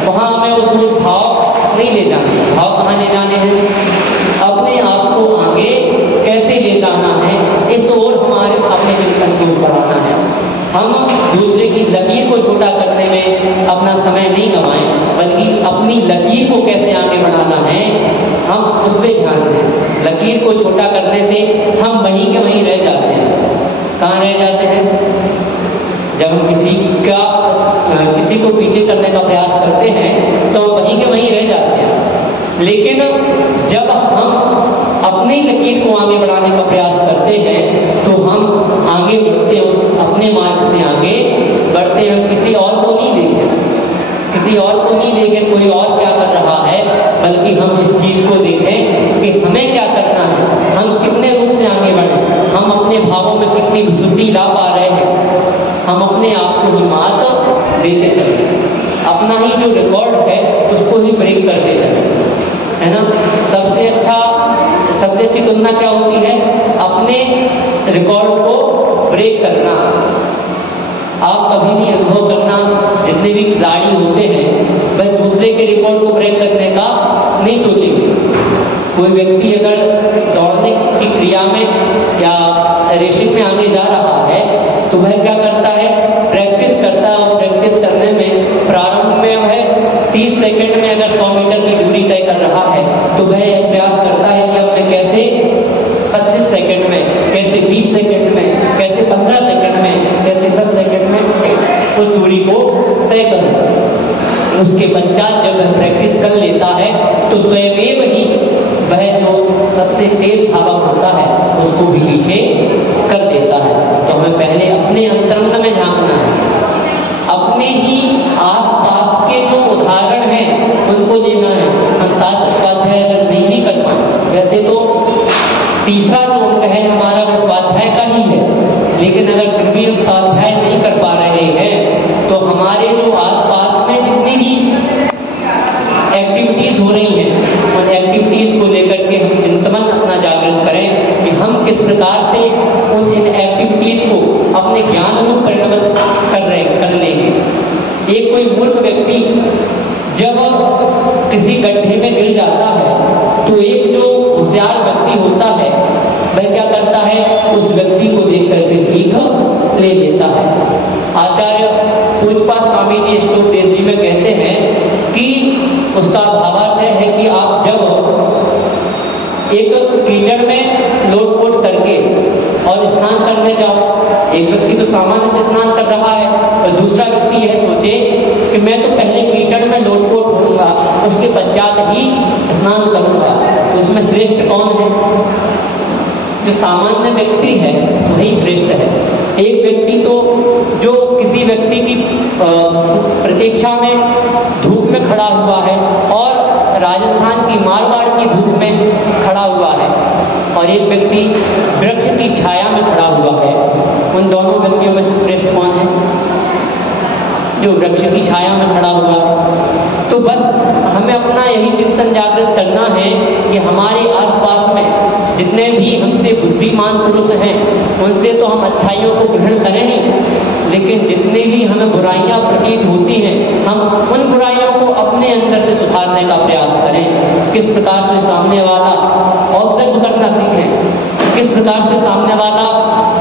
वहाँ हमें उस भाव नहीं ले जाने। भाव कहाँ ले जाने हैं? अपने आप को आगे कैसे ले जाना है, इस ओर हमारे अपने चिंतन को बढ़ाना है। हम दूसरे की लकीर को छोटा करने में अपना समय नहीं गंवाएं, बल्कि अपनी लकीर को कैसे आगे बढ़ाना है हम उस पर ध्यान दें। लकीर को छोटा करने से हम वहीं के वहीं रह जाते हैं। कहाँ रह जाते हैं? जब हम किसी को पीछे करने का प्रयास करते हैं तो वहीं के वहीं रह जाते हैं, लेकिन जब हम अपनी लकीर को आगे बढ़ाने का प्रयास करते हैं तो हम आगे बढ़ते हैं, उस अपने मार्ग से आगे बढ़ते हैं। किसी और को नहीं देखें, किसी और को नहीं देखें कोई और क्या कर रहा है, बल्कि हम इस चीज को देखें कि हमें क्या करना है, हम कितने रूप से आगे बढ़े, हम अपने भावों में कितनी विशुद्धि ला पा रहे हैं, हम अपने आप को ही मात देते चले, अपना ही जो रिकॉर्ड है उसको ही ब्रेक करते चले, है ना। सबसे अच्छी तुलना क्या होती है? अपने रिकॉर्ड को ब्रेक करना। आप कभी भी अनुभव करना, जितने भी खिलाड़ी होते हैं वह दूसरे के रिकॉर्ड को ब्रेक करने का नहीं सोचेंगे। कोई व्यक्ति अगर दौड़ने की क्रिया में या रेसिंग में आगे जा रहा है तो वह क्या करता है? प्रैक्टिस करता है, और प्रैक्टिस करने में प्रारंभ में वह 30 सेकंड में अगर 100 मीटर की दूरी तय कर रहा है तो वह प्रयास करता है कि अब मैं कैसे 25 सेकंड में, कैसे 20 सेकंड में, कैसे 15 उस दूरी को तय करूं। उसके पश्चात जब वह प्रैक्टिस कर लेता है तो स्वयं ही वह जो सबसे तेज धावक होता है उसको भी पीछे कर देता है। तो हमें पहले अपने अंतरंग में झांकना है, अपने ही आसपास के जो उदाहरण हैं उनको लेना है। हम शास्त्र स्वाध्याय अगर नहीं भी कर पाए, वैसे तो तीसरा जो अंग है हमारा वो स्वाध्याय का ही है, लेकिन अगर फिर भी हम स्वाध्याय नहीं कर पा रहे हैं तो हमारे जो आसपास में जितनी भी एक्टिविटीज हो रही हैं उन एक्टिविटीज को लेकर के हम चिंतन अपना जागृत करें कि हम किस प्रकार से उन इन एक्टिविटीज को अपने ज्ञान में परिणत कर लेंगे। एक कोई मूर्ख व्यक्ति जब किसी गड्ढे में गिर जाता है तो एक जो होशियार व्यक्ति होता है वह क्या करता है, उस व्यक्ति को देख करके सीख ले लेता है। आचार्य पूज्यपाद स्वामी जी श्लोक में कहते हैं कि उसका भावार्थ है कि आप जब एक कीचड़ में लोटपोट करके और स्नान करने जाओ, एक व्यक्ति तो सामान्य से स्नान कर रहा है और दूसरा व्यक्ति यह सोचे कि मैं तो पहले कीचड़ में लोटपोट होऊंगा उसके पश्चात ही स्नान करूंगा, तो उसमें श्रेष्ठ कौन है? जो सामान्य व्यक्ति है वही श्रेष्ठ है। एक व्यक्ति तो जो किसी व्यक्ति की प्रतीक्षा में धूप में खड़ा हुआ है और राजस्थान की मारवाड़ की धूप में खड़ा हुआ है, और एक व्यक्ति वृक्ष की छाया में खड़ा हुआ है, उन दोनों व्यक्तियों में से श्रेष्ठ कौन है? जो वृक्ष की छाया में खड़ा हुआ है। तो बस हमें अपना यही चिंतन जागृत करना है कि हमारे आसपास में जितने भी हमसे बुद्धिमान पुरुष हैं उनसे तो हम अच्छाइयों को ग्रहण करें ही, लेकिन जितने भी हमें बुराइयां प्रतीत होती हैं हम उन बुराइयों को अपने अंदर से सुधारने का प्रयास करें। किस प्रकार से सामने वाला ऑब्जर्व करना सीखें, किस प्रकार से सामने वाला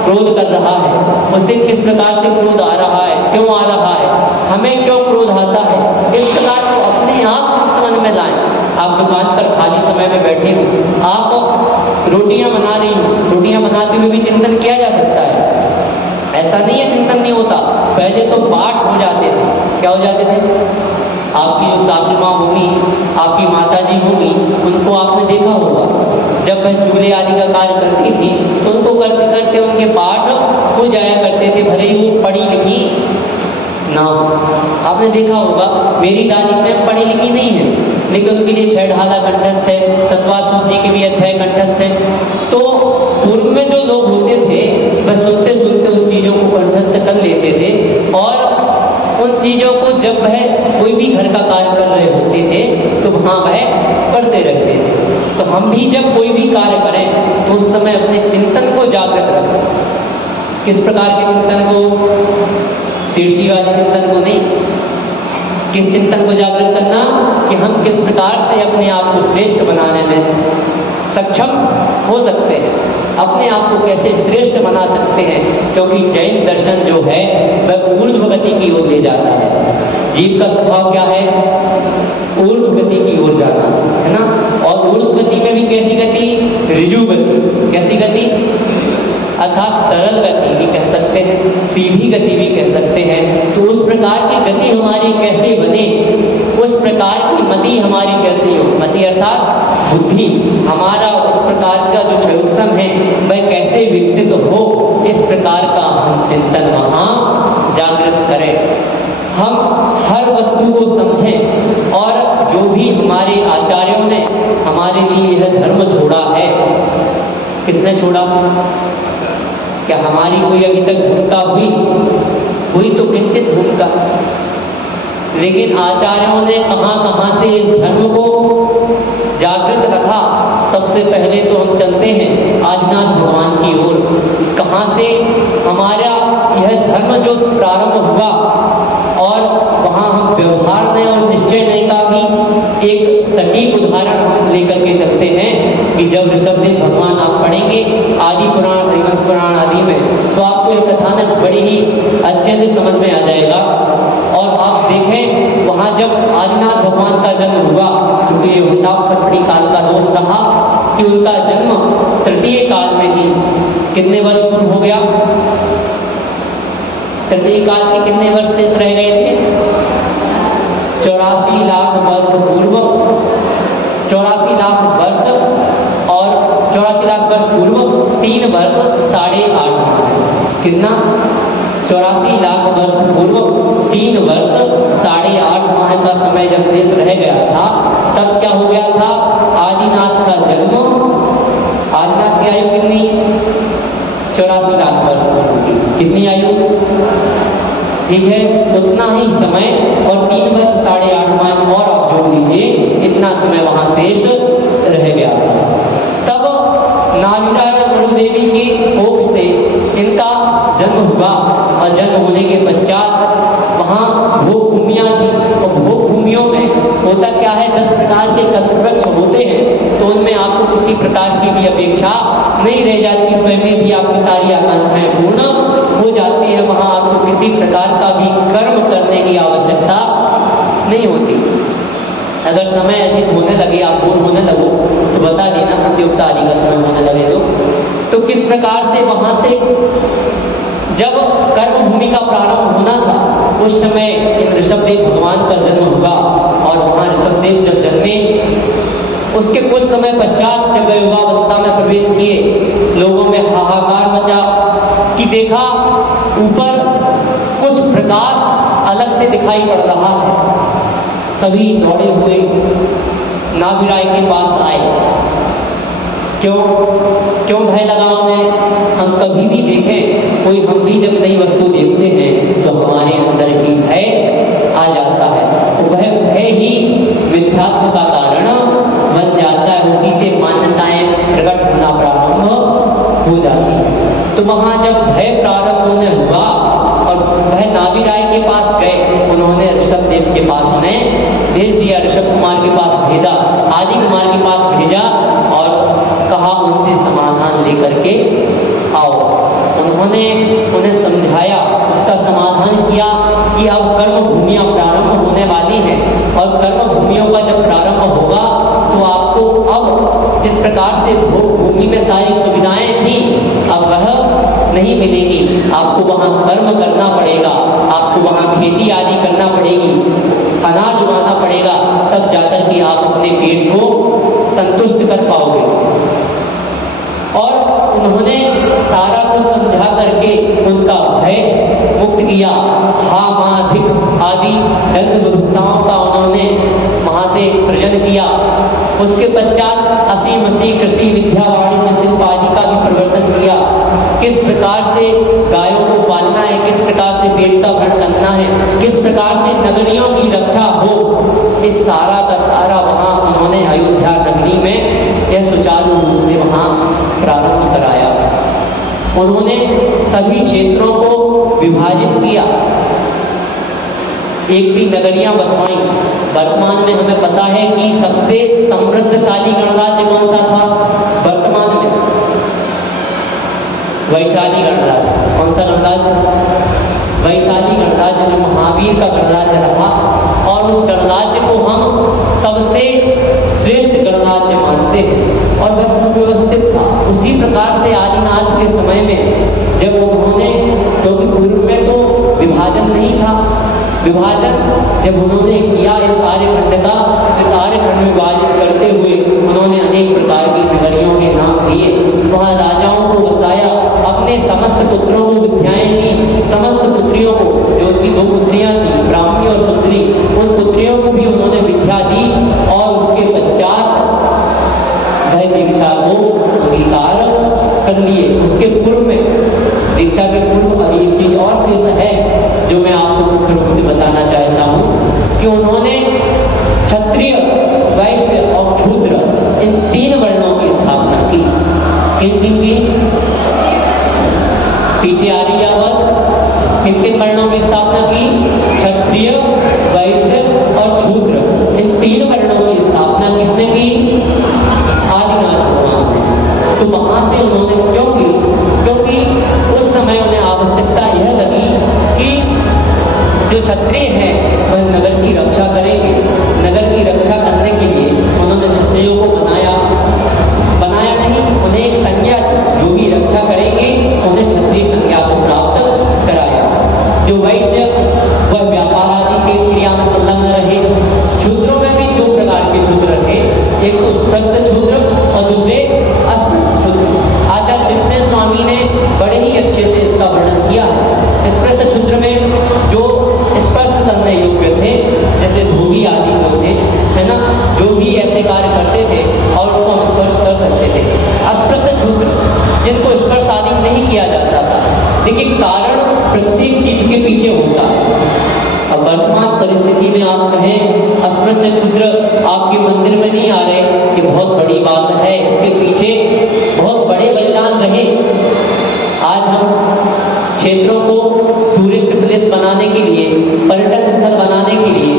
क्रोध कर रहा है, उसे किस प्रकार से क्रोध आ रहा है, क्यों आ रहा है, हमें क्यों क्रोध आता है, इस प्रकार को अपने आप चिंतन में लाएं। आप दुकान पर खाली समय में बैठे हो, आप रोटियां बना रही हो, रोटियां बनाते हुए भी चिंतन किया जा सकता है। ऐसा नहीं है चिंतन नहीं होता, पहले तो पाठ हो जाते थे। क्या हो जाते थे? आपकी जो सासू माँ होगी, आपकी माता जी होगी, उनको आपने देखा होगा जब वह चूल्हे आदि का कार्य करती थी तो उनको करते करते उनके पाठ हो जाया करते थे, भले ही वो पढ़ी लिखी ना हो। आपने देखा होगा मेरी दादी स्वयं पढ़ी लिखी नहीं है, लेकिन उनके लिए 6 ढाला कंठस्थ है, तत्वासूत जी के भी अध्याय कंठस्थ है। तो पूर्व में जो लोग होते थे वह सुनते सुनते उन चीजों को कंठस्थ कर लेते थे, और उन चीजों को जब वह कोई भी घर का कार्य कर रहे होते थे तो वहां वह करते रहते थे। तो हम भी जब कोई भी कार्य करें तो उस समय अपने चिंतन को जागृत रखें। किस प्रकार के चिंतन को? शीर्षी वाले चिंतन को नहीं। किस चिंतन को जागृत करना कि हम किस प्रकार से अपने आप को श्रेष्ठ बनाने में सक्षम हो सकते हैं, अपने आप को कैसे श्रेष्ठ बना सकते हैं। क्योंकि जैन दर्शन जो है वह ऊर्ध्व गति की ओर ले जाता है। जीव का स्वभाव क्या है? ऊर्ध्व गति की ओर जाना, है ना। और ऊर्ध्व गति में भी कैसी गति? ऋजु गति। कैसी गति? अर्थात सरल गति भी कह सकते हैं, सीधी गति भी कह सकते हैं। तो उस प्रकार की गति हमारी कैसे बने, उस प्रकार की मति हमारी कैसी हो, मति अर्थात बुद्धि हमारा उस प्रकार का जो क्षमता है वह कैसे विकसित हो, इस प्रकार का हम चिंतन वहाँ जागृत करें। हम हर वस्तु को समझें, और जो भी हमारे आचार्यों ने हमारे लिए यह धर्म छोड़ा है, किसने छोड़ा? क्या हमारी कोई अभी तक भूमिका हुई तो किंचित भूमिका, लेकिन आचार्यों ने कहां कहां से इस धर्म को जागृत रखा। सबसे पहले तो हम चलते हैं आदिनाथ भगवान की ओर। कहां से हमारा यह धर्म जो प्रारंभ हुआ, और वहां हम व्यवहार नय और निश्चय नय का भी एक सटीक उदाहरण हम लेकर के चलते हैं कि जब ऋषभदेव भगवान आप पढ़ेंगे आदि पुराण, हरिवंश पुराण आदि में, तो आपको यह कथानक बड़ी ही अच्छे से समझ में आ जाएगा। और आप देखें वहां जब आदिनाथ भगवान का जन्म हुआ, क्योंकि ये हुंडाक्षपटी काल का दोष रहा कि उनका जन्म तृतीय काल में ही कितने वर्ष पूर्व हो गया? त्रेता काल के कितने वर्ष शेष रह गए थे? 84 लाख वर्ष पूर्व, 84 लाख वर्ष और 84 लाख वर्ष पूर्व 3 वर्ष 8.5 माह। कितना? 84 लाख वर्ष पूर्व 3 वर्ष 8.5 माह का समय जब शेष रह गया था, तब क्या हो गया था? आदिनाथ का जन्म। आदिनाथ की आयु कितनी? 84 लाख वर्ष पूर्व की। कितनी आयु? ठीक है, उतना ही समय और 3 वर्ष 8.5 माह और आप जोड़ लीजिए, इतना समय वहां शेष रह गया था। तब नाभिराज गुरुदेवी की कोख से इनका जन्म हुआ और जन्म होने के पश्चात वहां भोग भूमियां थी, और भोग भूमियों में होता क्या है, 10 प्रकार के कल्पवृक्ष होते हैं, तो उनमें आपको किसी प्रकार की भी अपेक्षा नहीं रह जाती, उसमें भी आपकी सारी आकांक्षाएं पूर्ण हो जाती है। वहां आपको किसी प्रकार का भी कर्म करने की आवश्यकता नहीं होती। अगर समय अधिक होने लगे, आप बोर होने लगो तो बता देना, प्रतियोगिता आदि का समय होने लगे तो किस प्रकार से वहां से जब कर्म भूमि का प्रारंभ होना था, उस समय इन ऋषभदेव भगवान का जन्म हुआ और वहां ऋषभदेव जब जन्मे, उसके कुछ समय पश्चात जब युवावस्था में प्रवेश किए, लोगों में हाहाकार मचा कि देखा ऊपर कुछ प्रकाश अलग से दिखाई पड़ रहा है। सभी दौड़े हुए नाभिराय के पास आए। क्यों भय लगा उन्हें? हम कभी भी देखें, कोई हम भी जब नई वस्तु देखते हैं तो हमारे अंदर ही भय आ जाता है, वह भय ही मिथ्यात्व का कारण बन जाता है, उसी से मान्यताएं प्रकट होना प्रारंभ हो जाती है। तो वहां जब भय प्रारंभ होने हुआ और वह नाभिराय के पास गए, उन्होंने ऋषभदेव के पास उन्हें भेज दिया, ऋषभ कुमार के पास भेजा, आदि कुमार के पास भेजा और कहा उनसे समाधान लेकर के आओ। उन्होंने उन्हें समझाया, उनका समाधान किया कि अब कर्म भूमियां प्रारंभ होने वाली हैं और कर्म भूमियों का जब प्रारंभ होगा तो आपको अब जिस प्रकार से भोग भूमि में सारी सुविधाएं थी, अब वह नहीं मिलेगी। आपको वहां कर्म करना पड़ेगा, आपको वहां खेती आदि करना पड़ेगी, अनाज उगाना पड़ेगा, तब जाकर के आप अपने पेट को संतुष्ट कर पाओगे। और उन्होंने सारा कुछ समझा करके उनका भय मुक्त किया। हा माधिक आदि दंड व्यवस्थाओं का उन्होंने वहां से सृजन किया। उसके पश्चात असी मसी कृषि विद्या वाणिज्य शिल्प आदि का भी परिवर्तन किया। किस प्रकार से गायों को पालना है, किस प्रकार से पेट का भरण करना है, किस प्रकार से नगरियों की रक्षा हो, इस सारा का सारा वहां उन्होंने अयोध्या नगरी में यह सुचारू रूप से वहां प्रारंभ कराया। उन्होंने सभी क्षेत्रों को विभाजित किया, एक सी नगरियां बसवाई। वर्तमान में हमें पता है कि सबसे समृद्धशाली गणराज्य कौन सा था वर्तमान में? वैशाली गणराज्य। कौन सा गणराज्य? वैशाली गणराज्य, जो महावीर का गणराज्य रहा, और उस गणराज्य को हम सबसे श्रेष्ठ गणराज्य मानते हैं और वह सुव्यवस्थित था। उसी प्रकार से आदिनाथ के समय में जब उन्होंने, क्योंकि पूर्व में तो विभाजन नहीं था, विभाजन जब उन्होंने किया इस आर्यखंड का, इस आर्यखंड विभाजित करते हुए उन्होंने अनेक प्रकार की नगरियों के नाम दिए, वहां राजाओं को बसाया, अपने समस्त पुत्रों को विद्याएं दी, समस्त पुत्रियों को, जो उनकी 2 पुत्रियां थी, ब्राह्मणी और सुंदरी, उन पुत्रियों को भी उन्होंने विद्या दी। और उसके पश्चात वह दीक्षा को अंगीकार कर लिए। उसके पूर्व में, दीक्षा के पूर्व अभी एक चीज और शेष है जो मैं आपको मुख्य रूप से बताना चाहता हूं कि उन्होंने क्षत्रिय, वैश्य और शूद्र इन 3 वर्णों की स्थापना की। किन की? पीछे आ रही आवाज। किन वर्णों की स्थापना की? क्षत्रिय, वैश्य और शूद्र, इन 3 वर्णों की स्थापना किसने की? आदिनाथ भगवान ने। तो वहां से उन्होंने क्योंकि उस समय उन्हें आवश्यकता यह लगी कि जो क्षत्रिय हैं वह नगर की रक्षा करेंगे। नगर की रक्षा करने के लिए उन्होंने क्षत्रियों को बनाया नहीं, उन्हें एक संज्ञा, जो भी रक्षा करेंगे उन्हें क्षत्रिय संज्ञा को प्राप्त कराया। जो वैश्य वह व्यापार आदि के क्रिया में संलग्न रहे। शूद्रों में भी दो प्रकार के शूद्र थे, एक तो स्पष्ट शूद्र और दूसरे अस्पष्ट शूद्र। आचार्य जिनसेन स्वामी ने बड़े ही अच्छे से इसका वर्णन किया है। स्पष्ट शूद्र में जो स्पर्श करने योग्य थे, जैसे धोबी आदि जो थे, है ना, जो भी ऐसे कार्य करते थे और उनको हम स्पर्श कर सकते थे। अस्पृश्य शूद्र जिनको स्पर्श आदि नहीं किया जाता था, लेकिन कारण प्रत्येक चीज के पीछे होता है। अब वर्तमान परिस्थिति में आप कहें अस्पृश्य शूद्र आपके मंदिर में नहीं आ रहे, ये बहुत बड़ी बात है, इसके पीछे बहुत बड़े बलिदान रहे। आज हम क्षेत्रों को टूरिस्ट प्लेस बनाने के लिए, पर्यटन स्थल बनाने के लिए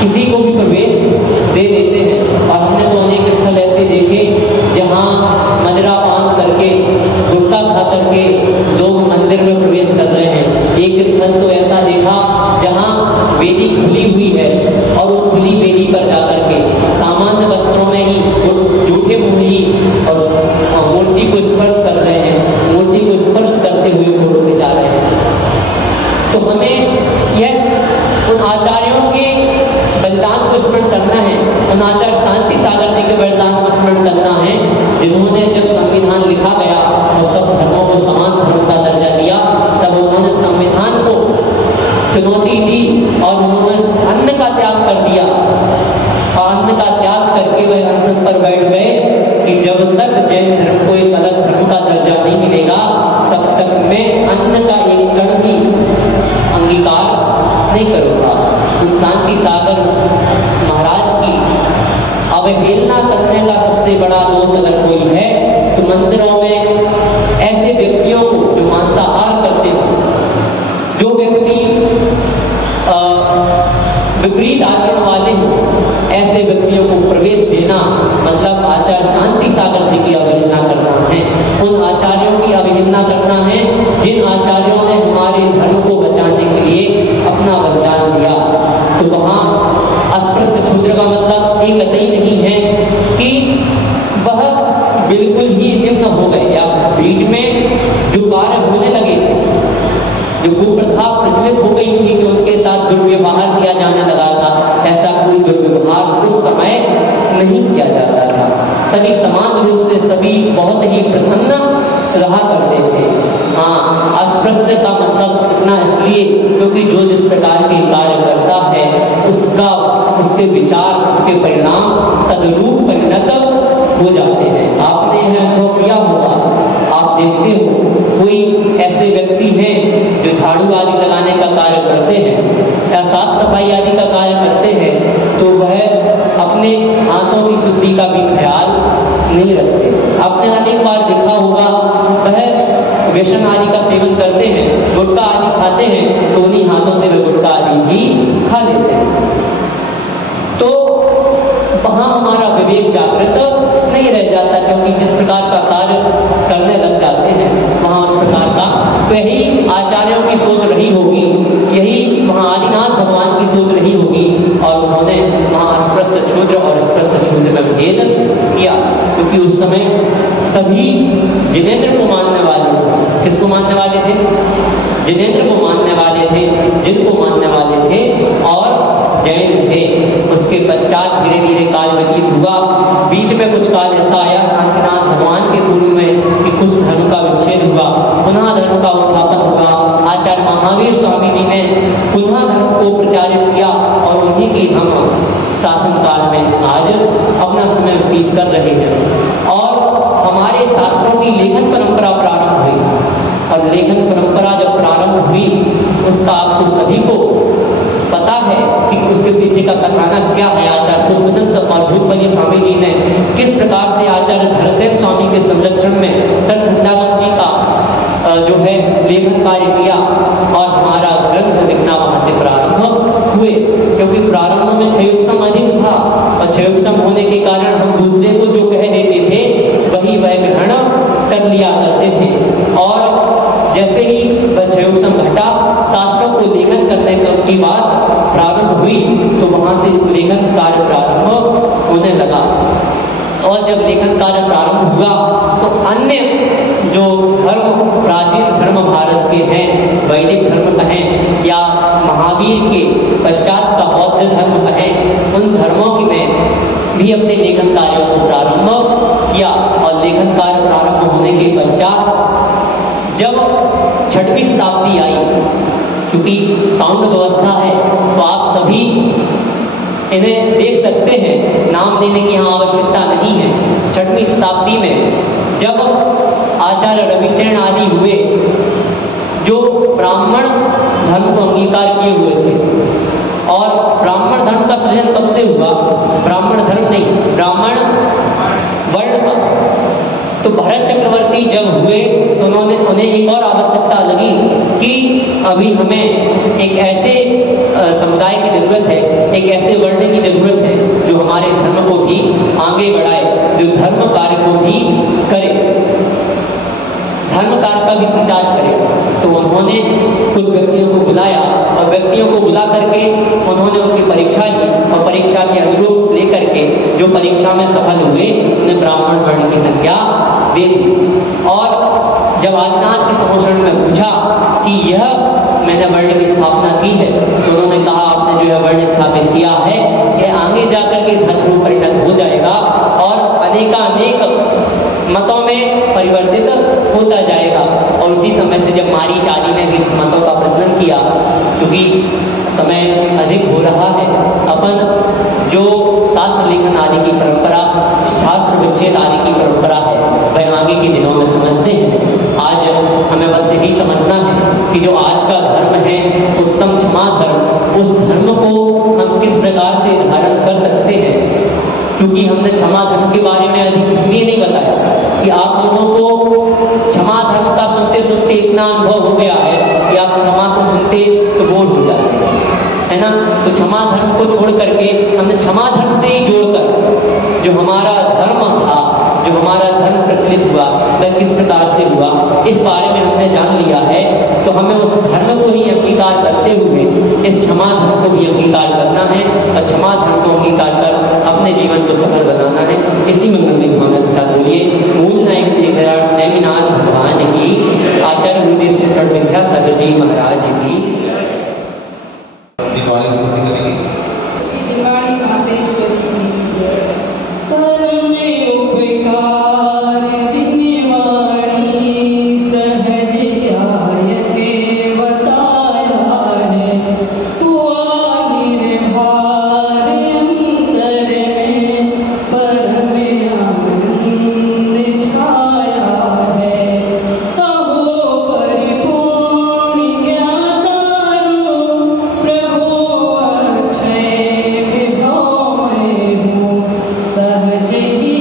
किसी को भी प्रवेश दे देते हैं। और हमने तो अनेक स्थल ऐसे देखे जहाँ मदिरा पान करके, गुटखा खा करके लोग मंदिर में प्रवेश कर रहे हैं। एक स्थल तो ऐसा देखा जहाँ वेदी खुली हुई है और उस खुली वेदी पर जाकर के सामान्य वस्त्रों में ही जूठे मुंह ही और मूर्ति को स्पर्श कर रहे हैं, मूर्ति को स्पर्श करते हुए फोटो खिंचा रहे हैं। तो हमें यह उन आचार्यों के बलिदान को स्मरण करना है, उन आचार्य शांति सागर जी के बलिदान को स्मरण करना है, जिन्होंने जब संविधान लिखा गया और सब धर्मों को समान धर्म का दर्जा दिया, तब उन्होंने संविधान को चुनौती दी और उन्होंने अन्न का त्याग कर दिया। और अन्न का त्याग करके वह अनशन पर बैठ गए कि जब तक जैन धर्म को एक अलग धर्म का दर्जा नहीं मिलेगा, तब तक मैं अन्न का एक कण भी अंगीकार नहीं करूंगा। उन शांति सागर महाराज की अवहेलना करने का सबसे बड़ा दोष अगर कोई है तो मंदिरों में ऐसे व्यक्तियों को जो मांसाहार करते हो, जो व्यक्ति विपरीत आचरण वाले हो, ऐसे व्यक्तियों को प्रवेश देना मतलब आचार्य शांति सागर जी की अवहेलना करना है। उन आचार्यों की अवहेलना करना है जिन आचार्यों ने हमारे धर्म को बचाने के लिए अपना बलिदान दिया। तो वहाँ अस्पृश्य शूद्र का मतलब ये कतई नहीं है कि वह बिल्कुल ही निम्न हो गए या बीच में जो कार्य होने लगे थे, जो कुप्रथा प्रचलित हो गई थी कि उनके साथ दुर्व्यवहार किया जाने लगा था, ऐसा कोई दुर्व्यवहार उस समय नहीं किया जाता था। सभी समान रूप से सभी बहुत ही प्रसन्न रहा करते थे। हाँ, अस्पृश्य का मतलब इतना इसलिए क्योंकि जो जिस प्रकार के कार्य करता है उसका, उसके विचार, उसके परिणाम तदरूप परिणत हो जाते हैं। आपने यह अनुभव किया होगा, आप देखते हो कोई ऐसे व्यक्ति हैं जो झाड़ू आदि लगाने का कार्य करते हैं या साफ सफाई आदि का कार्य करते हैं, तो वह अपने हाथों की शुद्धि का भी ख्याल नहीं रखते। आपने अनेक बार देखा होगा वह व्यसन आदि का सेवन करते हैं, गुटखा आदि खाते हैं, तो उन्हीं हाथों से वे गुटखा आदि भी खा लेते हैं। तो वहाँ हमारा विवेक जागृत नहीं रह जाता, क्योंकि जिस प्रकार का कार्य करने लग जाते हैं वहाँ उस प्रकार का, तो यही आचार्यों की सोच रही होगी, यही वहाँ आदिनाथ भगवान की सोच रही होगी और उन्होंने वहाँ अस्पृश्य शूद्र और स्पृश्य शूद्र में भेद किया। क्योंकि उस समय सभी जिनेंद्र को मानने वाले, किसको मानने वाले थे? जिनेंद्र को मानने वाले थे, जिनको मानने वाले थे और जैन थे। उसके पश्चात धीरे धीरे काल व्यतीत हुआ, बीच में कुछ काल ऐसा आया शांतिनाथ भगवान के पूर्व में कि कुछ धर्म का विच्छेद हुआ, पुनः धर्म का उत्थापन हुआ। आचार्य महावीर स्वामी जी ने पुनः धर्म को प्रचारित किया और उन्हीं की हम शासन काल में आज अपना समय व्यतीत कर रहे हैं। और हमारे शास्त्रों की लेखन परंपरा प्रारंभ हुई, और लेखन परंपरा जब प्रारंभ हुई उसका आपको सभी को पता है कि उसके पीछे का कथानक क्या है। आचार्य पुष्पदत्त और धूपबली स्वामी जी ने किस प्रकार से आचार्य धरसेन स्वामी के संरक्षण में संत भंडारण जी का जो है लेखन कार्य किया और हमारा ग्रंथ लिखना वहां से प्रारंभ हुए। क्योंकि प्रारंभ में क्षयोक्षम अधिक था और क्षयोक्षम होने के कारण हम दूसरे को जो कह देते थे वही वह ग्रहण कर लिया करते थे। और जैसे ही वह क्षयोक्षम घटा, शास्त्रों को लेखन करने की बात प्रारंभ हुई, तो वहां से लेखन कार्य प्रारंभ होने लगा। और जब लेखन कार्य प्रारंभ हुआ तो अन्य जो धर्म प्राचीन धर्म भारत के हैं, वैदिक धर्म कहें या महावीर के पश्चात का बौद्ध धर्म कहें, उन धर्मों की में भी अपने लेखन कार्यों को प्रारंभ किया। और लेखन कार्य प्रारंभ होने के पश्चात जब 6वीं शताब्दी आई, क्योंकि साउंड व्यवस्था है तो आप सभी इन्हें देख सकते हैं, नाम देने की यहाँ आवश्यकता नहीं है। 6वीं शताब्दी में जब आचार्य रविसेन आदि हुए, जो ब्राह्मण धर्म को अंगीकार किए हुए थे, और ब्राह्मण धर्म का सृजन कब से हुआ? ब्राह्मण धर्म नहीं, ब्राह्मण वर्ण का। तो भरत चक्रवर्ती जब हुए तो उन्हें एक और आवश्यकता लगी कि अभी हमें एक ऐसे समुदाय की जरूरत है, एक ऐसे वर्ण की जरूरत है जो हमारे धर्म को भी आगे बढ़ाए, जो धर्म कार्य को भी करे, धर्म कार्य का भी प्रचार करे। तो उन्होंने कुछ व्यक्तियों को बुलाया और व्यक्तियों को बुला करके उन्होंने उनकी परीक्षा ली और परीक्षा के अनुरूप लेकर के जो परीक्षा में सफल हुए उन्हें ब्राह्मण वर्ण की संज्ञा दे दी। और जब आदिनाथ के समोषण में पूछा कि यह मैंने वर्ण की स्थापना की है, तो उन्होंने कहा आपने जो है वर्ण स्थापित किया है, यह आगे जाकर के धर्म में परिणत हो जाएगा और अनेकानेक मतों में परिवर्तित होता जाएगा। और उसी समय से जब मारीच आदि ने मतों का प्रचलन किया, क्योंकि समय अधिक हो रहा है, अपन जो शास्त्र लेखन आदि की परंपरा, शास्त्र विच्छेद आदि की परंपरा है, वह आगे के दिनों में समझते हैं। आज हमें बस यही समझना है कि जो आज का धर्म है, उत्तम क्षमा धर्म, उस धर्म को हम किस प्रकार से धारण कर सकते हैं। क्योंकि हमने क्षमा धर्म के बारे में अधिक इसलिए नहीं बताया कि आप लोगों को क्षमा धर्म का सुनते सुनते इतना अनुभव हो गया है कि आप क्षमा को सुनते तो बोर हो जाते हैं, है ना। तो क्षमा धर्म को छोड़ करके हमने क्षमा धर्म से ही जोड़कर जो हमारा धर्म था, जो हमारा धर्म प्रचलित हुआ, वह किस प्रकार से हुआ, इस बारे में हमने जान लिया है। तो हमें उस धर्म को ही अंगीकार करते हुए इस क्षमा धर्म को भी अंगीकार करना है और क्षमा धर्म को अंगीकार कर अपने जीवन को सफल बनाना है। इसी मंगल में भावना के साथ बोलिए मूल नायक श्री नैमिनाथ भगवान की, आचार्य गुरुदेव श्री शरण विद्यासागर जी महाराज की। दिवाली मातेश्वरी परम उपकार जिनवाणी सहज आय के बताया है, हुआ निर्भार अंतर में परम आनंद छाया है। अहो परिपूर्ण ज्ञातारो प्रभु अक्षय विभव में हूँ, सहज ही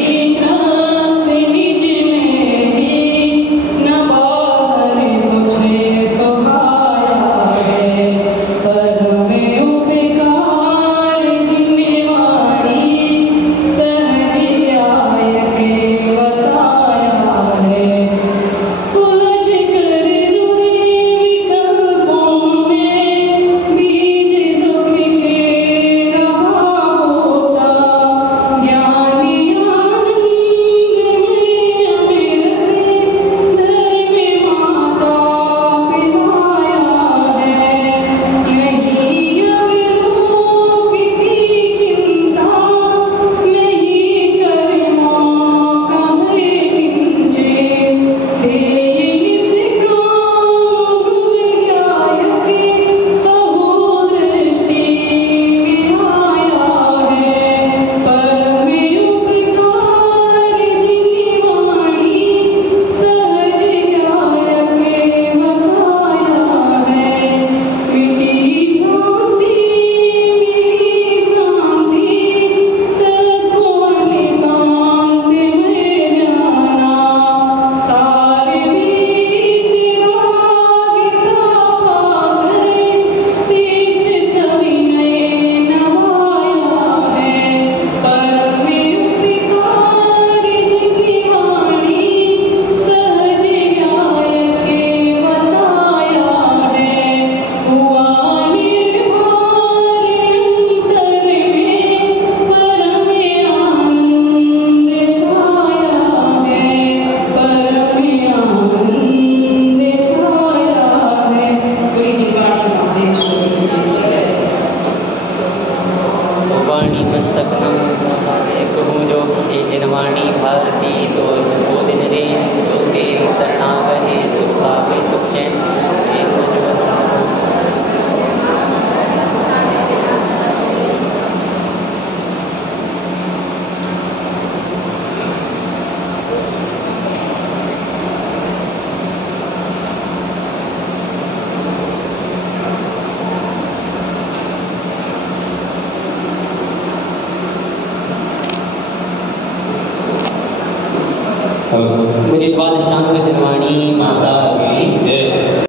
जिनवाणी भारती तो जो दिन रे जो तेरी शरणागहे सुख पावे सुख चैन हे तुझ बताओ। मुझे द्वादश शांति से